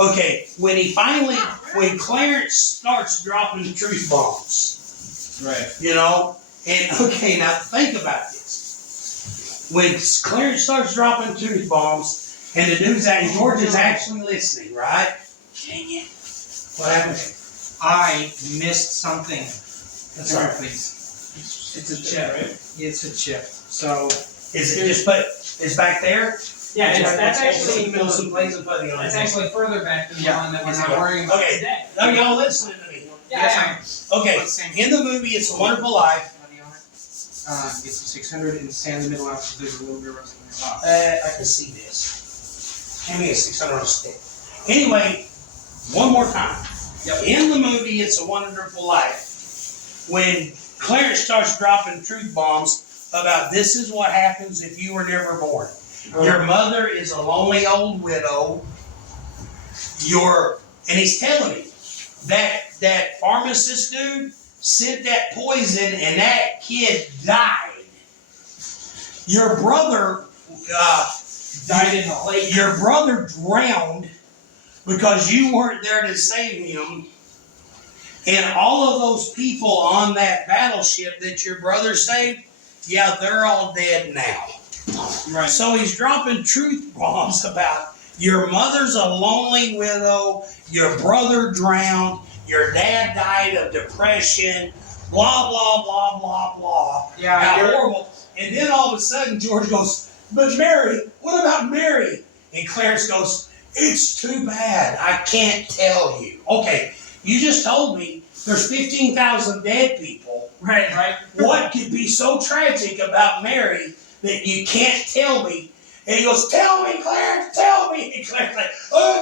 Okay, when Clarence starts dropping the truth bombs, Right. you know, and okay, now think about this. When Clarence starts dropping truth bombs, and the dude's and George is actually listening, right? Dang it. What happened? I missed something. That's right. Please. It's a chip. It's a chip. So Is it just it's back there? Yeah, that's Some actually some plays and putty on that's it. actually further back than the Yeah. one that we're It's not not- worrying about Okay. today. Now y'all listening to me. yes, Okay, Same. in the movie It's a Wonderful Life, get some 600 and stand in the middle after there's a little bit of rust on the top. I can see this. Hand me a 600 on a stick. Anyway, one more time. Yep. In the movie It's a Wonderful Life, when Clarence starts dropping truth bombs about this is what happens if you were never born. Your mother is a lonely old widow. And he's telling me that pharmacist dude sent that poison and that kid died. Your brother Died in the lake. your brother drowned because you weren't there to save him. And all of those people on that battleship that your brother saved, yeah, they're all dead now. Right. So he's dropping truth bombs about your mother's a lonely widow, your brother drowned, your dad died of depression, blah, blah, blah, blah, blah. Yeah, How you're- horrible. And then all of a sudden, George goes, but Mary, what about Mary? And Clarence goes, it's too bad. I can't tell you. Okay, you just told me there's 15,000 dead people. Right. What could be so tragic about Mary that you can't tell me? And he goes, tell me, Clarence, tell me. And Clarence's like,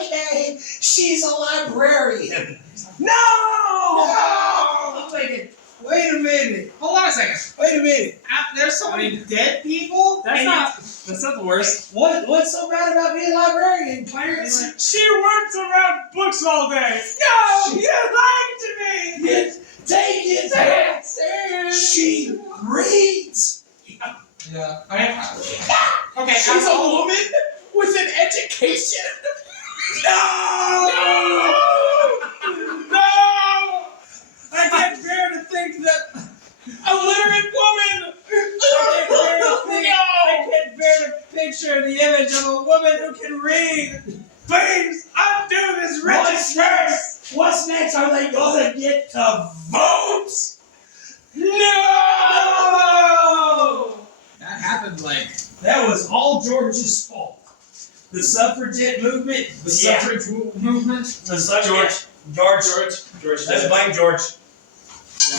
okay, she's a librarian. No! I'm thinking, wait a minute. Hold on a second. Wait a minute. There's so many dead people. That's and not the worst. What's so bad about being a librarian, Clarence? She works around books all day. No! You lied to me. Take it back. She reads. Yeah. Okay. She's a woman with an education. No! No! picture, the image of a woman who can read. Please undo this What's next? What's next? Are they gonna get to vote? No! That happened like That was all George's fault. The suffragette movement. the suffrage movement. The suffragette. George. Let's blame George.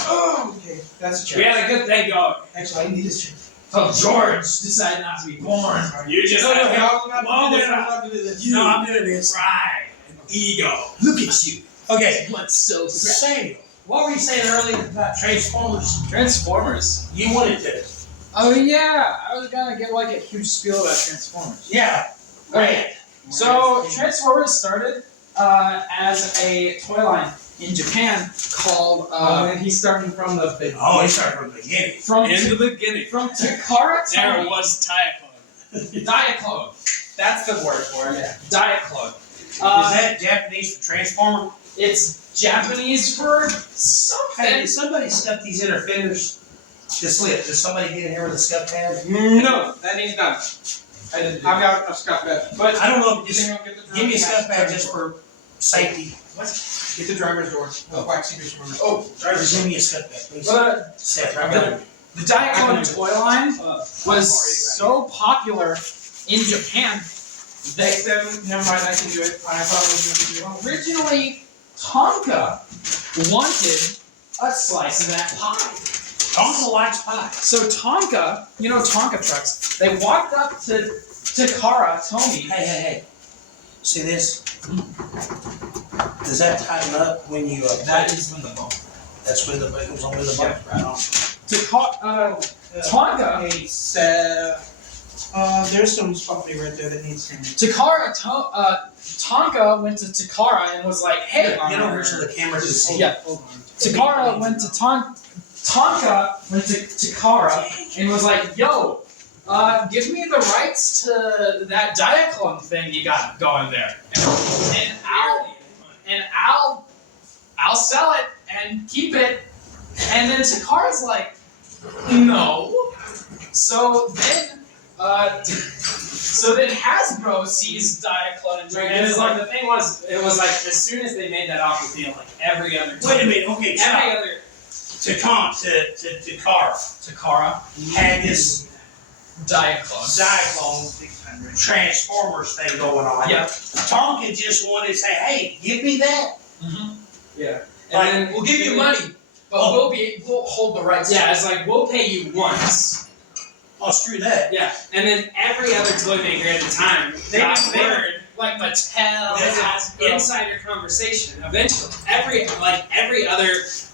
Oh, okay. That's a We chance. had a good thing going. Actually, I need this chance. Until George decided not to be born. You just No, had I'm to- not Well, doing this. then I'm not doing this. No, I'm doing this. pride and ego. Look at you. Okay. What's so Samuel, what were you saying earlier about Transformers? Transformers. You wanted to. Oh yeah, I was gonna give like a huge spiel about Transformers. Yeah. Okay, so Transformers started as a toy line in Japan called And he's starting from the big. Oh, he started from the beginning. from In the beginning. from Takara There Tomy. was Diaclone. Diaclone. That's the word for it. Yeah. Diaclone. Is that Japanese for Transformer? It's Japanese for Hey, something. did somebody stuff these inner fenders? Just slip. Did somebody get in here with a scuff pad? No, that needs done. I didn't do I've got a scuff bed. But I don't know. You Just think I'll get the give me a driver's scuff pad door? just for safety. Get the driver's door. The waxy fish from it. oh, Just give me a scuff pad, please. but Seth, I've got it. the Diaclone toy line was so popular in Japan Take them. Never mind, I can do it. I thought I was going to do it. originally Tonka wanted a slice of that pie. Tonka likes pie. So Tonka, you know Tonka trucks, they walked up to Takara Tomy. Hey. See this? Does that tighten up when you That is when the bone. That's when the goes on with the bump right on. Tonka, Okay, so there's some puppy right there that needs some. Tonka went to Takara and was like, hey, Get over here so the camera can see. yeah. Takara went to Tonka went to Takara and was like, yo, give me the rights to that Diaclone thing you got going there, and I'll sell it and keep it. And then Takara's like, no. So then Hasbro sees Diaclone and And it's like, the thing was, it was like, as soon as they made that offer feel like every other Wait a minute. Okay, every stop. other Takara had this Diaclone. Diaclone Transformers thing going on. Yeah. Tonka just wanted to say, hey, give me that. Yeah. Like, And then We'll give you money, but Oh. we'll hold the rights. Yeah, it's like we'll pay you once. Oh, screw that. Yeah. And then every other toy maker at the time They got didn't word like Mattel, There's an Hasbro. insider conversation. Eventually, every other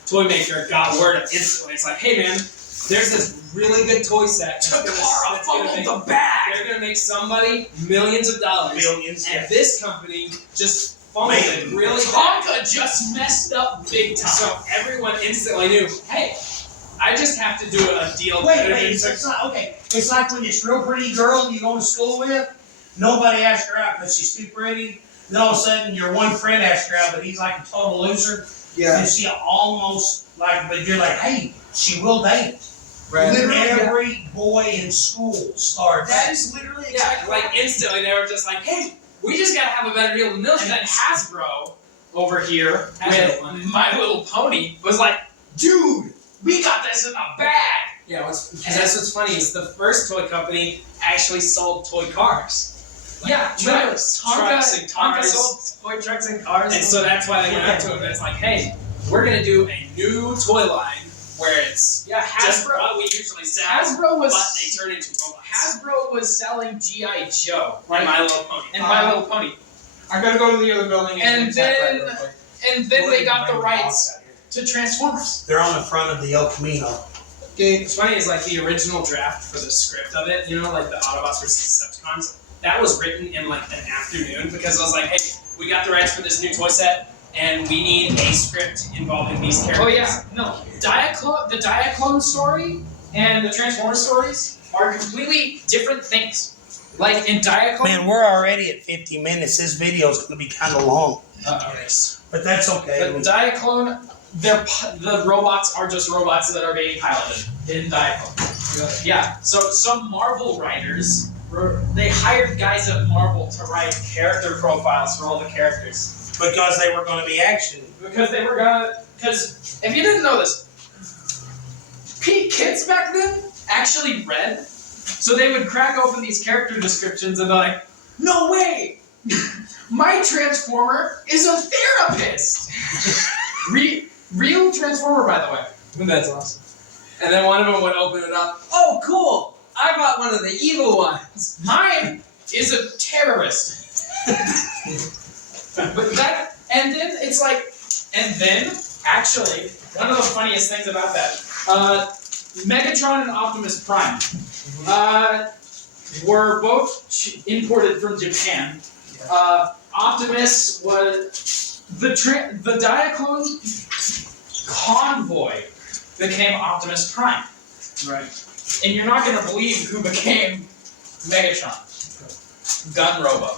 toy maker got word instantly. It's like, hey man, there's this really good toy set. that's gonna- Takara that's gonna fumbled make- the bag. They're gonna make somebody millions of dollars. Millions. And this company just fumbled Made it it. really bad. Tonka just messed up big time. So everyone instantly knew, hey, I just have to do a deal. Wait, better wait, than- it's not, okay. It's like when this real pretty girl you go to school with, nobody asked her out because she's too pretty. Then all of a sudden your one friend asked her out, but he's like a total loser. Yeah. And she almost like, but you're like, hey, she will date. Right. Literally every boy in school starts. That is literally Yeah, exactly like instantly they were just like, hey, we just gotta have a better deal than And those then guys. Hasbro over here Hasbro with My Little Pony was like, dude, we got this in a bag. Yeah, because that's what's funny is the first toy company actually sold toy cars. Like, Yeah, trucks, trucks and Tonka cars. sold toy trucks and cars. And so that's why they went up to him and it's like, hey, we're gonna do a new toy line where it's yeah, just Hasbro. what we usually sell, Hasbro was but they turn into robots. Hasbro was selling GI Joe, And right? My Little Pony. And My Little Pony. I gotta go to the other building And attack then- real quick. And then they got the rights to Transformers. They're on the front of the El Camino. Okay. What's funny is like the original draft for the script of it, you know, like the Autobots versus Decepticons, that was written in like an afternoon because I was like, hey, we got the rights for this new toy set and we need a script involving these characters. Oh yeah, no. The Diaclone story and the Transformers stories are completely different things. Like in Diaclone. Man, we're already at 50 minutes. This video is going to be kind of long, but that's okay. But Diaclone, the robots are just robots that are being piloted in Diaclone. Yeah. So some Marvel writers they hired guys at Marvel to write character profiles for all the characters Because they were gonna be action. because they were gonna. Because if you didn't know this, kids back then actually read, so they would crack open these character descriptions and they're like, "No way, my Transformer is a therapist." Real Transformer, by the way. That's awesome. And then one of them would open it up. Oh, cool! I bought one of the evil ones. Mine is a terrorist. But that, and then it's like, and then, actually, one of the funniest things about that, Megatron and Optimus Prime, were both imported from Japan. Optimus was, the Diaclone convoy became Optimus Prime. Right. And you're not gonna believe who became Megatron. Gun Robo.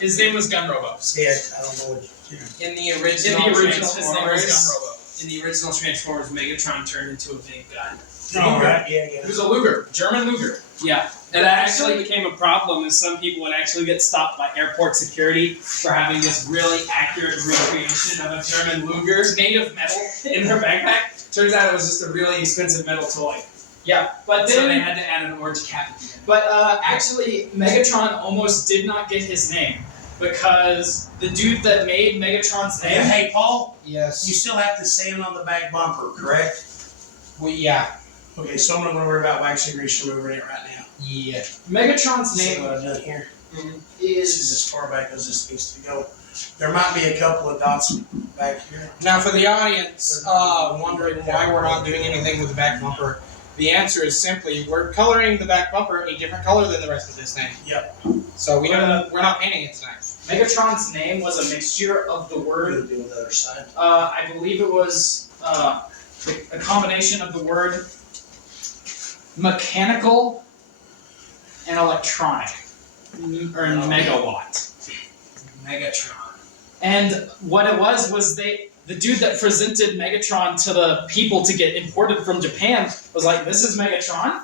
His name was Gun Robo. See, I don't know what you do. In the In original, the original, his name was Gun Transformers, Robo. in the original Transformers, Megatron turned into a big gun. Oh, right, yeah, He yeah. was a Luger, German Luger. Yeah, and that actually became a problem, as some people would actually get stopped by airport security for having this really accurate recreation of a German Luger Made of metal. in their backpack. Turns out it was just a really expensive metal toy. Yeah, but So they then, had to add an orange cap at the end. but actually, Megatron almost did not get his name because the dude that made Megatron's Yeah, name. hey, Paul, Yes. you still have to stand on the back bumper, correct? Yeah. Okay, so I'm not gonna worry about waxing grease removing it right now. Yeah. Megatron's See name what I've done here? is. This is as far back as this needs to go. There might be a couple of dots back here. Now, for the audience wondering why we're not doing anything with the back bumper, the answer is simply we're coloring the back bumper a different color than the rest of this thing. Yep. So we're not painting it tonight. Megatron's name was a mixture of the We're word. gonna do the other side. I believe it was a combination of the word mechanical and electronic, or megawatt. Megatron. And what it was the dude that presented Megatron to the people to get imported from Japan was like, "This is Megatron."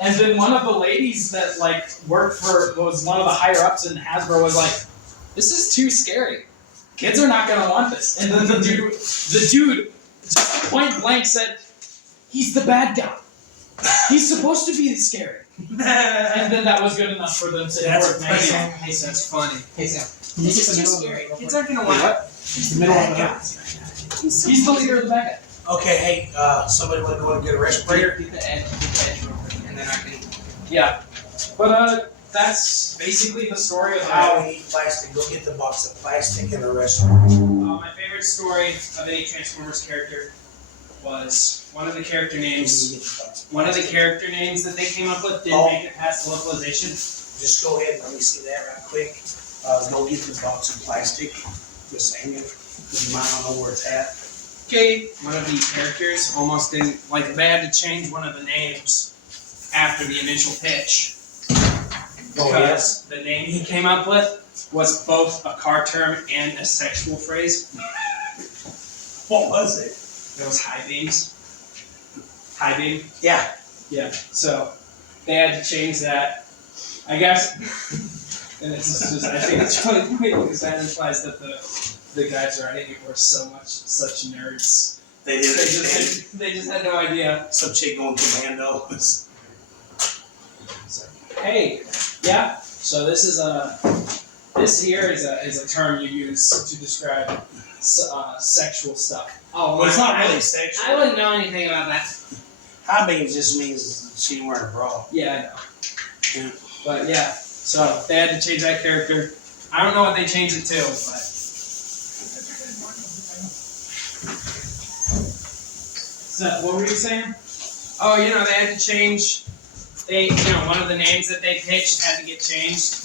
And then one of the ladies that worked was one of the higher ups in Hasbro was like, "This is too scary. Kids are not gonna want this." And then the dude just point blank said, "He's the bad guy. He's supposed to be scary." And then that was good enough for them to That's import Megatron. Hey, that's funny. Hey, Sam. This is too scary. Kids aren't gonna want it. The middle of the He's the leader of the bad guy. Okay, hey, somebody wanna go and get a respirator? Get the edge real quick, and then I can. Yeah. But that's basically the story of How how. we eat plastic, go get the box of plastic in the restaurant. My favorite story of any Transformers character was one of the character names. One of the character names that they came up with didn't make it past localization. Just go ahead and let me see that right quick. Go get the box of plastic, Miss Amy. You might not know where it's at. Okay. One of the characters almost didn't they had to change one of the names after the initial pitch. Oh, Because the name he came up with was both a car term and a sexual phrase. What was it? It was high beams. High beam. Yeah. Yeah. So they had to change that. I guess. And it's just I think it's really funny because that implies that the guys writing it were such nerds. They didn't understand. They just had no idea. Some chick going commando. So, hey, yeah. So this here is a term you use to describe sexual stuff. Oh, Well, it's not really sexual. I wouldn't know anything about that. High beams just means she ain't wearing a bra. Yeah, I know. Yeah. But yeah, so they had to change that character. I don't know what they changed it to, but. So what were you saying? Oh, they had to change. One of the names that they pitched had to get changed.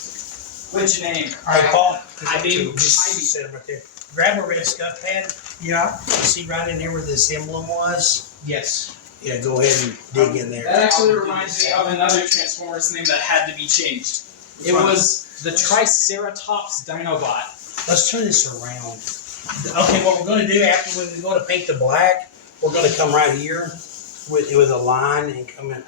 Which name? Alright, Paul. High beam. Just High beam. sit him right there. Grab a red scuff pad. Yeah. See right in there where this emblem was? Yes. Yeah, go ahead and dig in there. That actually reminds me of another Transformers name that had to be changed. It was the Triceratops Dinobot. Let's turn this around. Okay, what we're gonna do after when we go to paint the black, we're gonna come right here with a line and come in.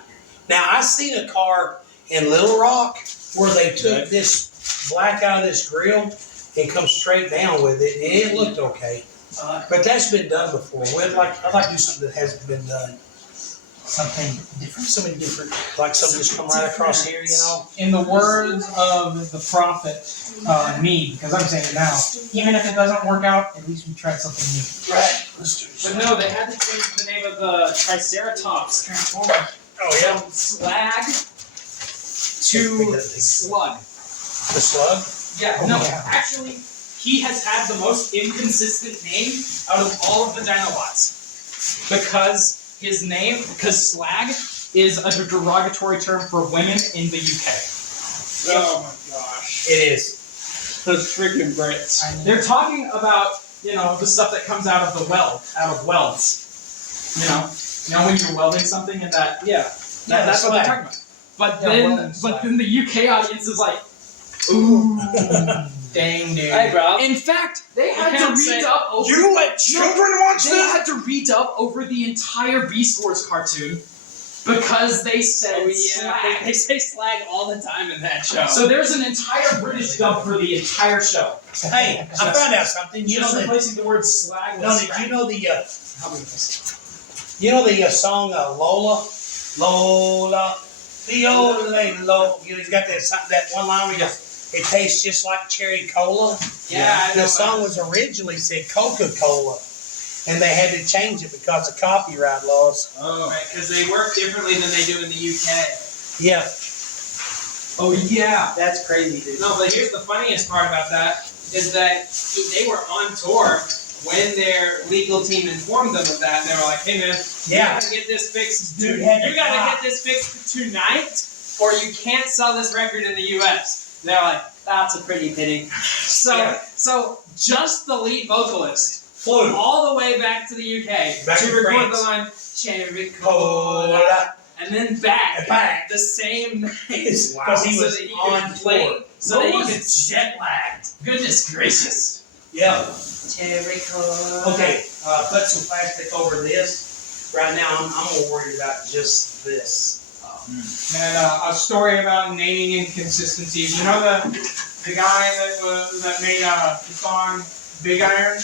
Now, I seen a car in Little Rock where they took this black out of this grill and come straight down with it, and it looked okay. But that's been done before. I'd like to do something that hasn't been done. Something different. Something different, like something just come right across here, you know? In the words of the prophet, me, because I'm saying it now, even if it doesn't work out, at least we tried something new. Right. Let's do But no, they had to change the name of the Triceratops Transformer Oh, yeah? from Slag to Slug. The slug? Yeah, Oh, no, yeah. actually, he has had the most inconsistent name out of all of the Dinobots. Because Slag is a derogatory term for women in the UK. Oh my gosh. It is. Those freaking Brits. They're talking about, the stuff that comes out of the out of welds. You know when you're welding something and that, that's what they're slag. talking about. But welding slag. then the UK audience is like, ooh. Dang, dude. Hey, bro. In fact, they had to redub over. You let children watch They this? had to redub over the entire Beast Wars cartoon because they said slag. They say slag all the time in that show. So there's an entire British dub for the entire show. Hey, I found out something. You know Just the replacing the word slag with No, scrap. did you know the Help me with this. song Lola, Lola, the old lady Lola. He's got that one line where he goes, it tastes just like cherry cola. Yeah, I know The song was originally said Coca-Cola, and they had to change it because of copyright laws. Oh, right, because they work differently than they do in the UK. Yeah. Oh yeah. That's crazy, dude. No, but here's the funniest part about that is that they were on tour when their legal team informed them of that. They were like, "Hey man, you Yeah. gotta get this fixed. Dude You had to gotta cop. get this fixed tonight, or you can't sell this record in the US." They're like, "That's a pretty pity." So just the lead vocalist flew all the way back to the UK Back to to record France. the line "Cherry Cola," Cola. and then back Back. the same night. Because he So was that he on could play, tour. so that he What could was jet lagged? Goodness gracious. Yeah. Cherry Cola. Okay, put some plastic over this. Right now, I'm more worried about just this. Man, a story about naming inconsistencies. You know the guy that made the song Big Iron?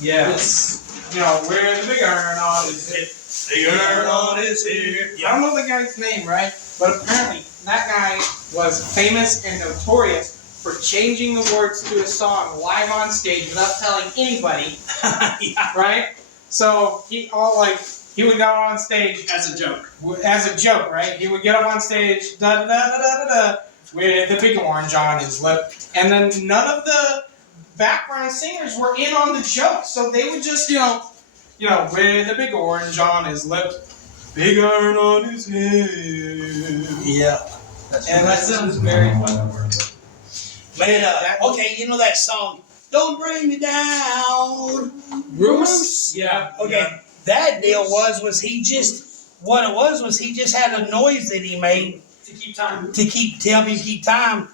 Yeah. It's, where the big iron on is hit. Big iron on his head. I don't know the guy's name, right? But apparently that guy was famous and notorious for changing the words to a song live on stage without telling anybody, right? So he would go on stage As a joke. as a joke, right? He would get up on stage, da da da da da da, with the big orange on his lip, and then none of the background singers were in on the joke, so they would just, with the big orange on his lip, big iron on his head. Yeah. And that sounds very fun. Man, okay, you know that song, Don't Bring Me Down, Bruce? Yeah. Okay, that deal was he just had a noise that he made To keep time. to help him keep time,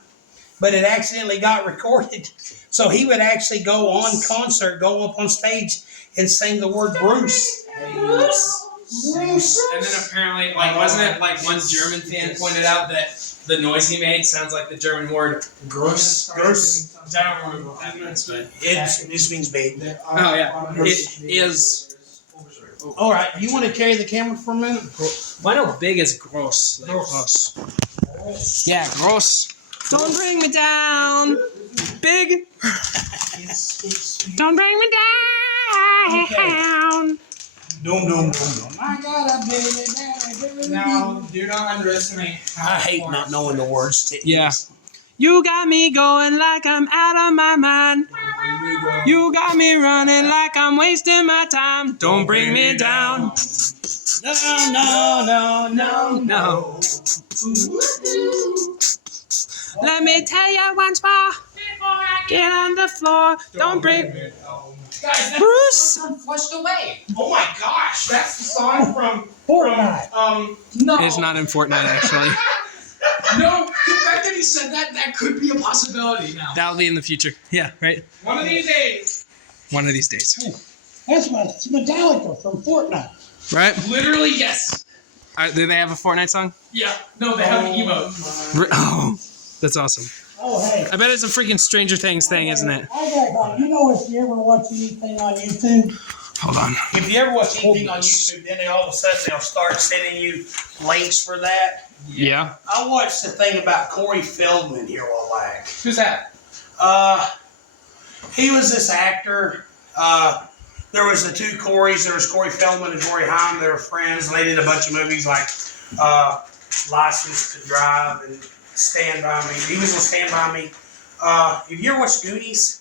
but it accidentally got recorded. So he would actually go up on stage and sing the word Bruce. Bruce. Bruce. And then apparently, wasn't it like one German fan pointed out that the noise he made sounds like the German word Gross. I don't remember what that means, but This means baby. oh yeah, it is. All right, you want to carry the camera for a minute? Why no big is gross? Like gross. Yeah, gross. Don't bring me down, big. Don't bring me down. Dum dum dum dum. I got a baby. Now, do not underestimate how I hate not knowing the words to Yeah. You got me going like I'm out of my mind. You got me running like I'm wasting my time. Don't bring me down. No, no, no, no, No. Let me tell you once more. Get on the floor. Don't bring. Guys, Bruce. that's flushed away. Oh my gosh, that's the song from Fortnite. No. It's not in Fortnite actually. No, the fact that he said that could be a possibility now. That'll be in the future. Yeah, right. one of these days. One of these days. That's Metallica from Fortnite. Right? Literally, yes. Do they have a Fortnite song? Yeah. No, they have an emote. Oh, that's awesome. Oh, hey. I bet it's a freaking Stranger Things thing, isn't it? I got you know if you ever watch anything on YouTube, Hold on. If you ever watch anything on YouTube, then they all of a sudden they'll start sending you links for that. Yeah. I watched the thing about Corey Feldman here a while back. Who's that? He was this actor. There was the two Coreys. There was Corey Feldman and Corey Haim. They were friends, and they did a bunch of movies like License to Drive and Stand By Me. He was on Stand By Me. Have you ever watched Goonies?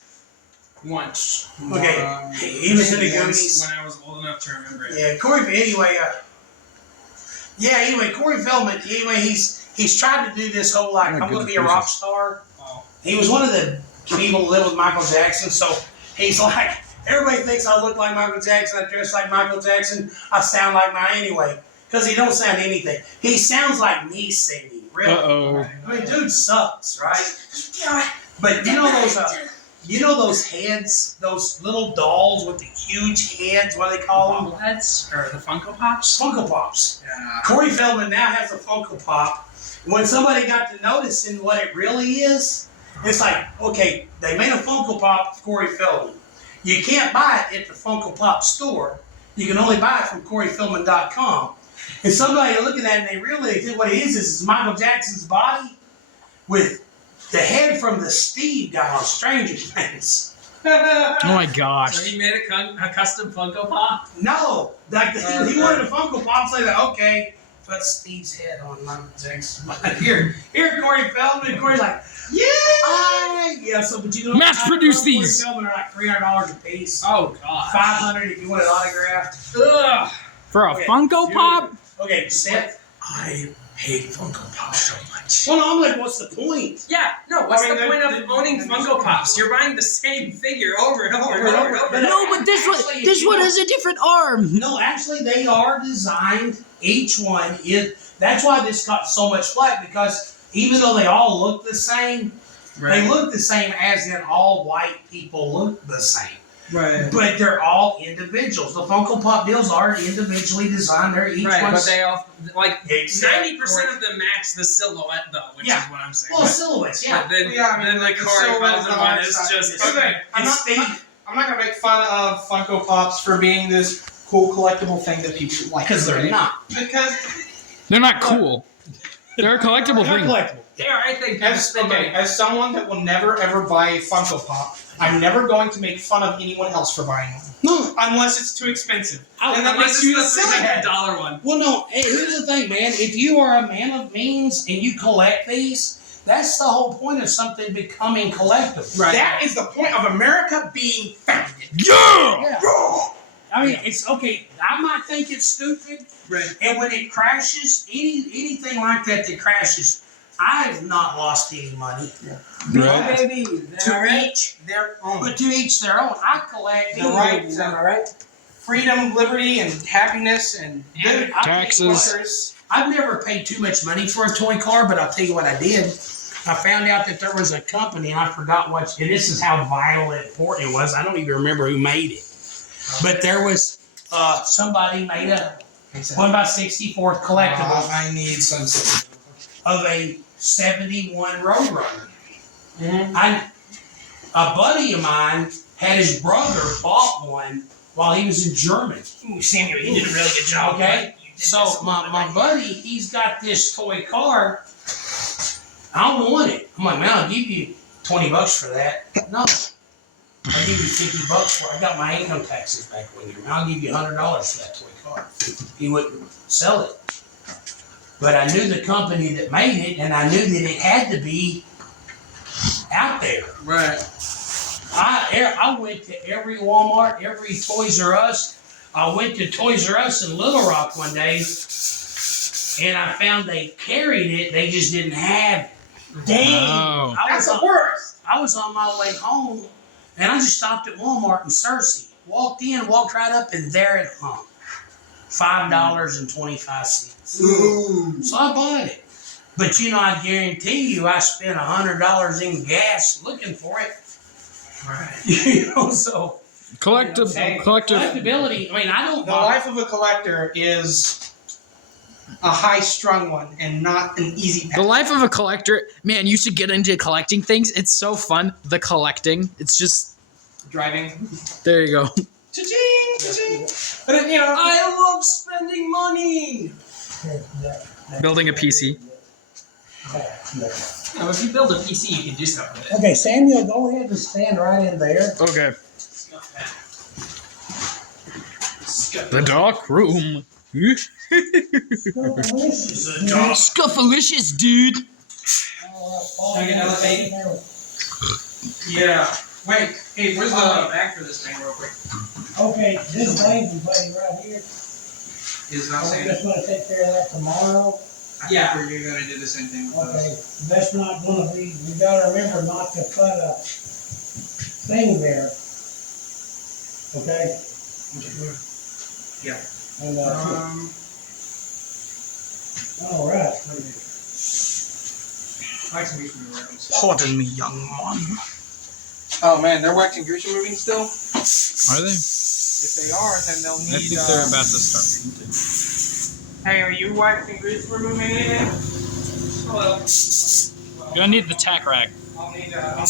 Once. Okay, he was in the Goonies. When I was old enough to remember it. Yeah, anyway, Corey Feldman, he's tried to do this whole like, I'm gonna be a rock star. Oh. He was one of the people that lived with Michael Jackson, so he's like, everybody thinks I look like Michael Jackson, I dress like Michael Jackson, I sound like mine anyway. Because he don't sound anything. He sounds like me singing, really. Uh-oh. I mean, dude sucks, right? But you know those heads, those little dolls with the huge heads, what do they call them? Bobbleheads? Or the Funko Pops? Funko Pops. Yeah. Corey Feldman now has a Funko Pop. When somebody got to noticing what it really is, it's like, okay, they made a Funko Pop of Corey Feldman. You can't buy it at the Funko Pop store. You can only buy it from CoreyFeldman.com. And somebody looking at it and they really think what it is Michael Jackson's body with the head from the Steve guy on Stranger Things. Oh my gosh. So he made a custom Funko Pop? No, like he wanted a Funko Pop, so like, okay, put Steve's head on Michael Jackson's body. Here, Corey Feldman. Corey's like, yeah. So, but you know, Mass produce these. Corey Feldman are like $300 a piece. Oh, God. $500 if you want it autographed. Ugh. For a Okay, Funko dude. Pop? Okay, Seth, I hate Funko Pop so much. Well, no, I'm like, what's the point? Yeah, no, what's I mean, the point they're- of owning Funko Pops? You're buying the same figure over and over and over and over. No, but this one has a different arm. No, actually, they are designed. Each one is. That's why this got so much flack because even though they all look the same, they look the same as in all white people look the same. Right. But they're all individuals. The Funko Pop deals are individually designed. They're each Right, one. but they all, like, Except 90% of them match the silhouette, though, which Yeah. is what I'm saying. well, silhouettes, yeah. But then, Yeah, I mean, then the like, the Corey silhouette is Feldman the one hard is side. just, Okay. I'm It's not gonna make fun of Funko Pops for being this cool collectible thing that people like. because they're not. Because They're not cool. They're a collectible They're thing. collectible. there, I think people spend money. as someone that will never ever buy a Funko Pop, I'm never going to make fun of anyone else for buying one. No. Unless it's too expensive. And that Unless makes you a it's the silly head. $300 one. Well, no. Hey, here's the thing, man. If you are a man of means and you collect these, that's the whole point of something becoming collectible. Right. That is the point of America being founded. Yeah! I mean, it's okay. I might think it's stupid, Right. and when it crashes, anything like that crashes, I've not lost any money. Right. Baby, To each Their own. but to each their own. I collect The right to freedom, liberty, and happiness, and Dude, I'll tell you Taxes. what, I've never paid too much money for a toy car, but I'll tell you what I did. I found out that there was a company, and I forgot what, and this is how violent important it was. I don't even remember who made it. But there was somebody made a 1x64 collectible I need some. of a 71 Roadrunner. Mhm. A buddy of mine had his brother bought one while he was in Germany. Ooh, Samuel, you did a really good job. Okay, so my buddy, he's got this toy car. I want it. I'm like, man, I'll give you $20 for that. No, I'll give you $50 for it. I got my income taxes back one year. Man, I'll give you $100 for that toy car. He wouldn't sell it. But I knew the company that made it, and I knew that it had to be out there. Right. I went to every Walmart, every Toys R Us. I went to Toys R Us in Little Rock one day, and I found they carried it. They just didn't have it. Dang! Oh. That's the worst. I was on my way home, and I just stopped at Walmart in Searcy. Walked in, walked right up, and there it hung. $5.25. So I bought it. But you know, I guarantee you, I spent $100 in gas looking for it. Right. You know, so Collective. collectability. I mean, I don't The buy. life of a collector is a high-strung one and not an easy The pass. life of a collector, man, you should get into collecting things. It's so fun. The collecting. It's just, Driving. there you go. Cha-ching, cha-ching. But you know, I love spending money. Building a PC. You know, if you build a PC, you can do stuff with it. Okay, Samuel, go ahead and stand right in there. Okay. Scuff that. The dark room. Scuffalicious, dude. Should I get another baby? yeah. Wait, hey, where's I'll the be back for this thing real quick. Okay, this blazing buddy right here, is not we're saying? just gonna take care of that tomorrow. Yeah. Or you're gonna do the same thing with us. Okay, that's not gonna be, we gotta remember not to put a thing there. Okay? Yeah. And, Um, all right. pardon me, young man. Oh man, they're waxing Grisham moving still? Are they? If they are, then they'll need. I think they're about to start painting. Hey, are you waxing Grisham removing anything? Hello. You're gonna need the tack rag. I'll need a tack rag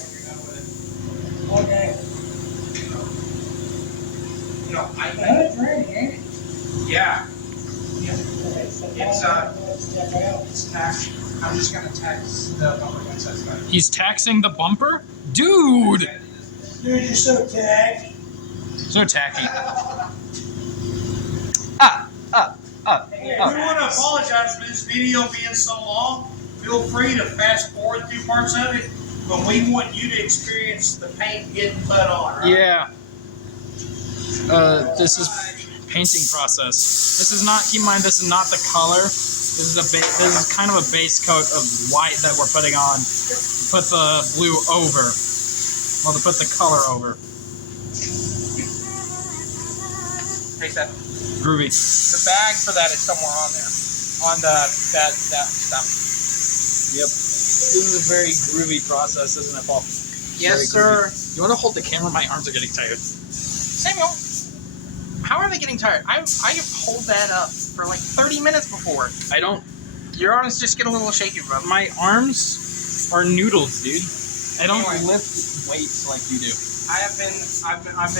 when you're done with it. Okay. You know, That's ready, ain't it? yeah, Okay, so It's, let's check out. it's tacked. I'm just gonna text the bumper once that's done. He's taxing the bumper? Dude! Dude, you're so tagged. So tacky. We want to apologize for this video being so long. Feel free to fast forward through parts of it, but we want you to experience the paint getting put on, right? Yeah. This is painting process. This is not, keep in mind, this is not the color. This is kind of a base coat of white that we're putting on. Put the blue over. Well, to put the color over. Hey Seth, Groovy. the bag for that is somewhere on there. On that stuff. Yep. This is a very groovy process, isn't it, Paul? Yes, sir. You want to hold the camera? My arms are getting tired. Samuel, how are they getting tired? I hold that up for like 30 minutes before. I don't. Your arms just get a little shaky, bro. My arms are noodles, dude. I don't Anyway. lift weights like you do. I've been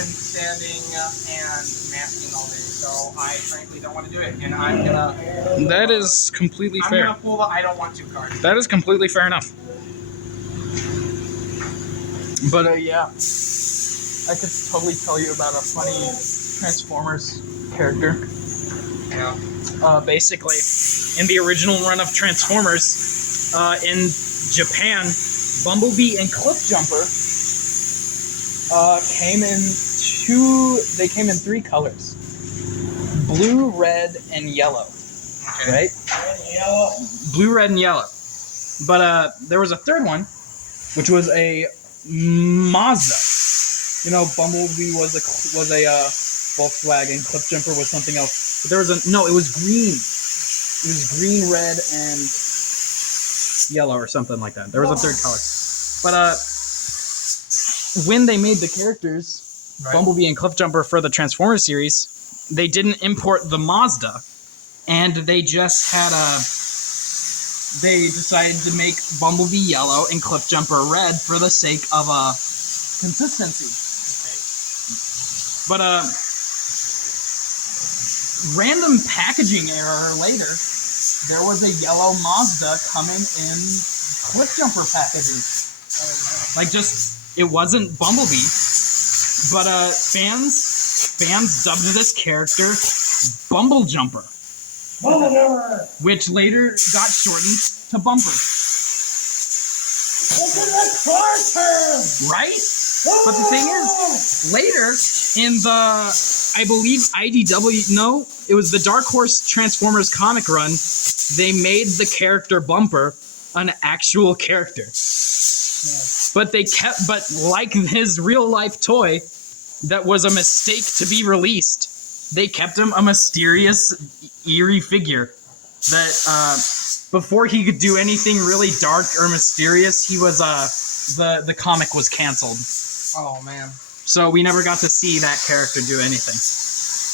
standing and masking all day, so I frankly don't want to do it, and I'm gonna. That is completely I'm fair. gonna pull the I don't want to card. That is completely fair enough. But yeah, I could totally tell you about a funny Transformers character. Yeah. Basically, in the original run of Transformers, in Japan, Bumblebee and Cliffjumper came in three colors: blue, red, and yellow. Okay. Right? Yellow. Blue, red, and yellow. But there was a third one, which was a Mazda. You know, Bumblebee was a Volkswagen. Cliffjumper was something else. But there was it was green. It was green, red, and yellow, or something like that. There was a third color. But when they made the characters, Right. Bumblebee and Cliffjumper for the Transformers series, they didn't import the Mazda, and they just had they decided to make Bumblebee yellow and Cliffjumper red for the sake of consistency. But random packaging error later, there was a yellow Mazda coming in Cliffjumper packaging. Like, just, it wasn't Bumblebee, but fans dubbed this character Bumblejumper, Bumblejumper. which later got shortened to Bumper. Look at the cartoon. Right? But the thing is, later in the, I believe IDW, no, it was the Dark Horse Transformers comic run, they made the character Bumper an actual character. But like his real life toy that was a mistake to be released, they kept him a mysterious, eerie figure that, before he could do anything really dark or mysterious, he was, the comic was canceled. Oh man. So we never got to see that character do anything.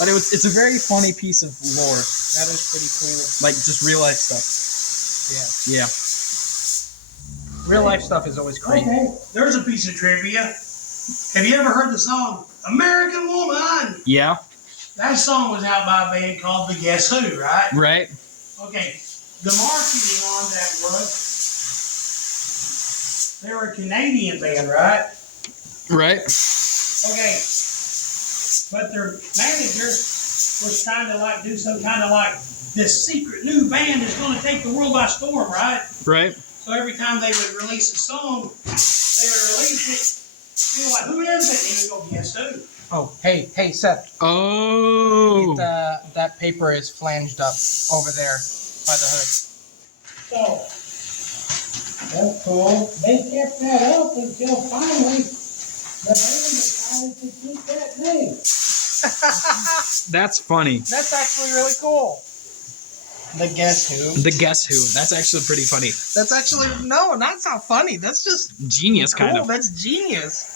But it's a very funny piece of lore. That is pretty cool. Like just real life stuff. Yeah. Real life stuff is always crazy. Okay. There's a piece of trivia. Have you ever heard the song American Woman? Yeah. That song was out by a band called The Guess Who, right? Right. Okay. The marketing on that was they were a Canadian band, right? Right. Okay. But their manager was trying to like do some kind of like this secret new band is going to take the world by storm, right? Right. So every time they would release a song, they would release it. You know, like, who is it? And they go, guess who? Oh, hey, Seth. Oh. That paper is flanged up over there by the hood. So, that's cool. They kept that up until finally the band decided to keep that name. That's funny. That's actually really cool. The Guess Who. The Guess Who. That's actually pretty funny. That's actually no, that's not funny. That's just Genius, cool. kind of. That's genius.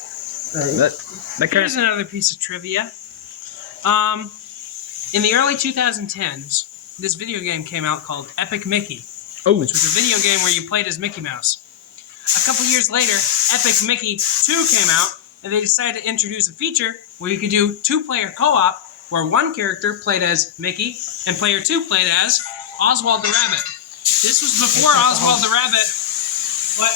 That kind Here's another piece of trivia. In the early 2010s, this video game came out called Epic Mickey, Oh. which was a video game where you played as Mickey Mouse. A couple years later, Epic Mickey 2 came out, and they decided to introduce a feature where you could do two-player co-op, where one character played as Mickey, and player 2 played as Oswald the Rabbit. This was before Oswald the Rabbit. What?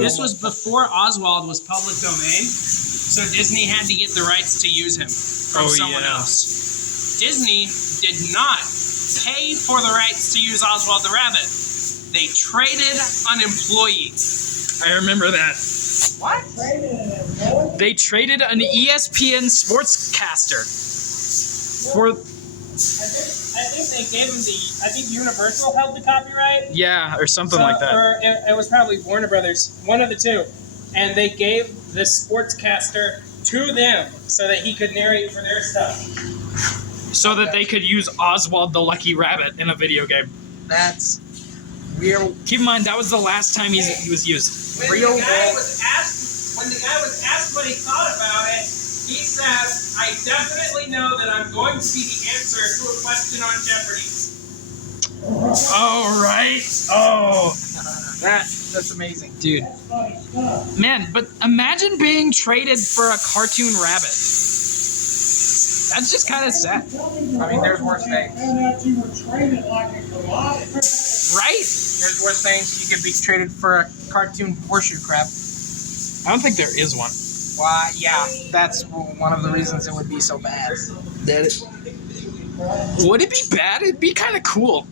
This was before Oswald was public domain, so Disney had to get the rights to use him from someone else. Disney did not pay for the rights to use Oswald the Rabbit. They traded an employee. I remember that. What? They traded an ESPN sportscaster for. I think they gave him I think Universal held the copyright. Yeah, or something like that. Or it was probably Warner Brothers, one of the two. And they gave the sportscaster to them so that he could narrate for their stuff. So that they could use Oswald the Lucky Rabbit in a video game. That's real. Keep in mind, that was the last time he was used. When the guy was asked what he thought about it, he says, "I definitely know that I'm going to be the answer to a question on Jeopardy." Oh, right. Oh. That's amazing. Dude. Man, but imagine being traded for a cartoon rabbit. That's just kind of sad. I mean, there's worse things. Found out you were traded like a commodity. Right? There's worse things. You could be traded for a cartoon horseshoe crab. I don't think there is one. Why? Yeah, that's one of the reasons it would be so bad. Would it be bad? It'd be kind of cool.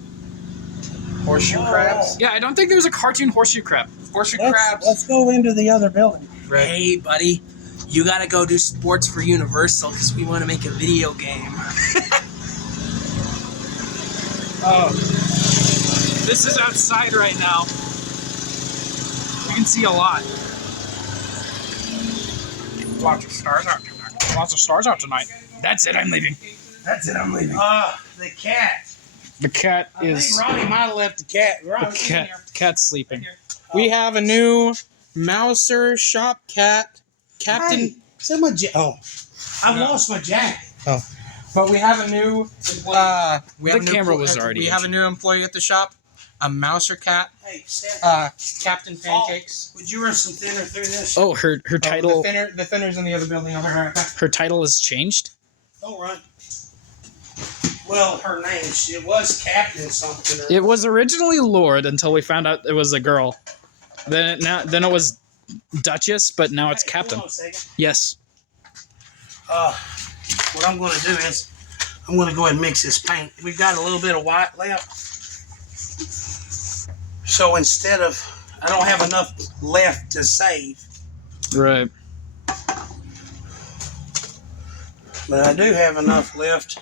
Horseshoe crabs. Yeah, I don't think there's a cartoon horseshoe crab. Horseshoe crabs. Let's go into the other building. Hey, buddy, you gotta go do sports for Universal because we want to make a video game. Oh. This is outside right now. You can see a lot. Lots of stars out tonight. Lots of stars out tonight. That's it, I'm leaving. That's it, I'm leaving. The cat. The cat I think Ronnie might have left the cat. The cat's sleeping. We have a new Mouser Shop Cat Captain. Hey, is that my I've lost my jacket. But we have a new. We have The camera was already We have a new employee at the shop. A Mouser Cat. Hey, Seth, Captain Pancakes. would you run some thinner through this? Oh, her title The thinner's in the other building over here. her title has changed. Don't run. Well, her name, it was Captain something. It was originally Lord until we found out it was a girl. Then it was Duchess, but now it's Captain. Hold on a second. Yes. What I'm going to do is, I'm going to go ahead and mix this paint. We've got a little bit of white left. So instead of, I don't have enough left to save, Right. but I do have enough left.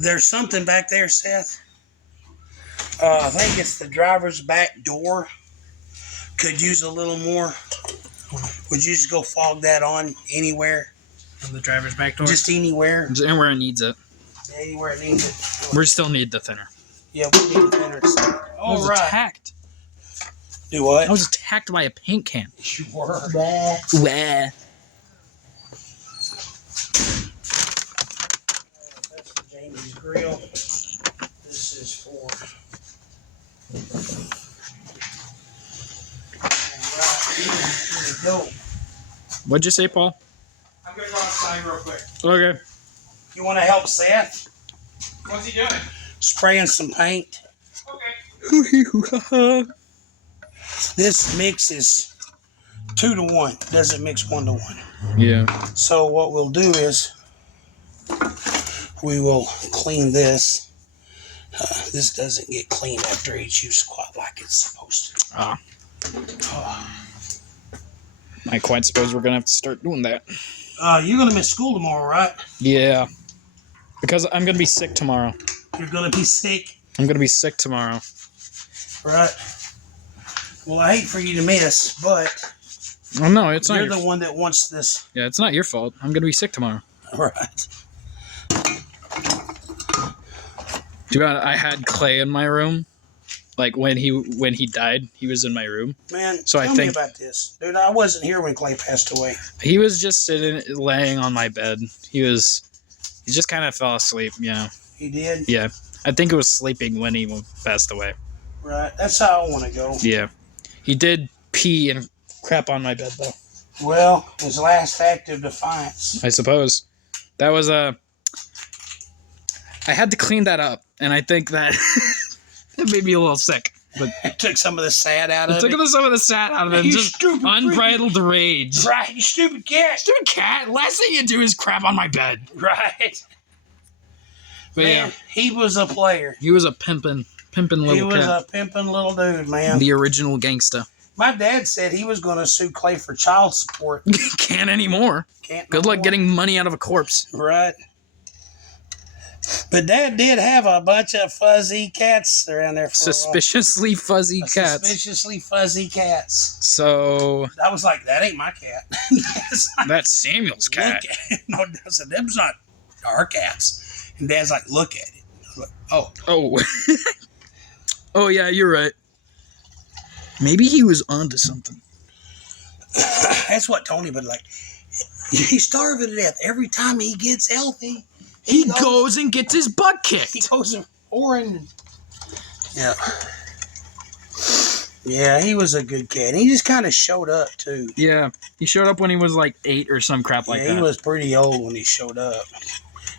There's something back there, Seth. I think it's the driver's back door. Could use a little more. Would you just go fog that on anywhere? On the driver's back door. Just anywhere? Anywhere it needs it. Anywhere it needs it. We still need the thinner. Yeah, we need the thinner. I was attacked. Do what? I was attacked by a paint can. You were. Wah. Amy's grill. This is for. Alright, here we go. What'd you say, Paul? I'm gonna go outside real quick. Okay. You want to help Seth? What's he doing? Spraying some paint. Okay. This mix is 2 to 1. Doesn't mix 1 to 1. Yeah. So what we'll do is we will clean this. This doesn't get cleaned after each use quite like it's supposed to. Ah. I quite suppose we're gonna have to start doing that. You're gonna miss school tomorrow, right? Yeah. Because I'm gonna be sick tomorrow. You're gonna be sick, I'm gonna be sick tomorrow. right? Well, I hate for you to miss, but Oh no, it's not. you're Your the one that wants this, Yeah, it's not your fault. I'm gonna be sick tomorrow. right? Do you know, I had Clay in my room. Like when he died, he was in my room. Man, So I tell me think- about this, dude. I wasn't here when Clay passed away. He was just laying on my bed. He just kind of fell asleep. Yeah. He did, Yeah. I think it was sleeping when he passed away. right? That's how I want to go. Yeah. He did pee and crap on my bed though. Well, his last act of defiance. I suppose. That was I had to clean that up, and I think that that made me a little sick. But It took some of the sad out it of took it. some of the sat out of it. You Just stupid unbridled rage. Right, you stupid cat. Stupid cat. Last thing you do is crap on my bed. Right. But Man, yeah, he was a player. he was a pimpin' He little was cat. a pimping little dude, man. The original gangsta. My dad said he was going to sue Clay for child support. Can't anymore. Can't Good no luck more. getting money out of a corpse. Right. But Dad did have a bunch of fuzzy cats around there for Suspiciously fuzzy a while. cats. Suspiciously fuzzy cats. So I was like, that ain't my cat. It's like, that's Samuel's cat. look at it. No, I said, them's not our cats. And Dad's like, look at it. I was like, oh. Oh. Oh yeah, you're right. Maybe he was onto something. That's what Tony would like. He's starving to death. Every time he gets healthy, He goes and gets his butt he kicked. goes and pouring. Yeah. Yeah, he was a good cat. He just kind of showed up, too. Yeah, he showed up when he was like 8 or some crap like yeah, that. he was pretty old when he showed up.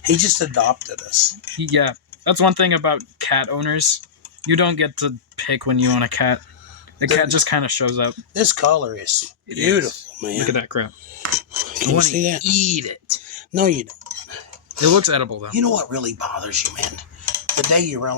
He just adopted us. Yeah, that's one thing about cat owners. You don't get to pick when you own a cat. The cat just kind of shows up. This color is It beautiful, is. man. Look at that crap. Can you wanna see that? Eat it. No, you don't. It looks edible though. You know what really bothers you, man? The day you realize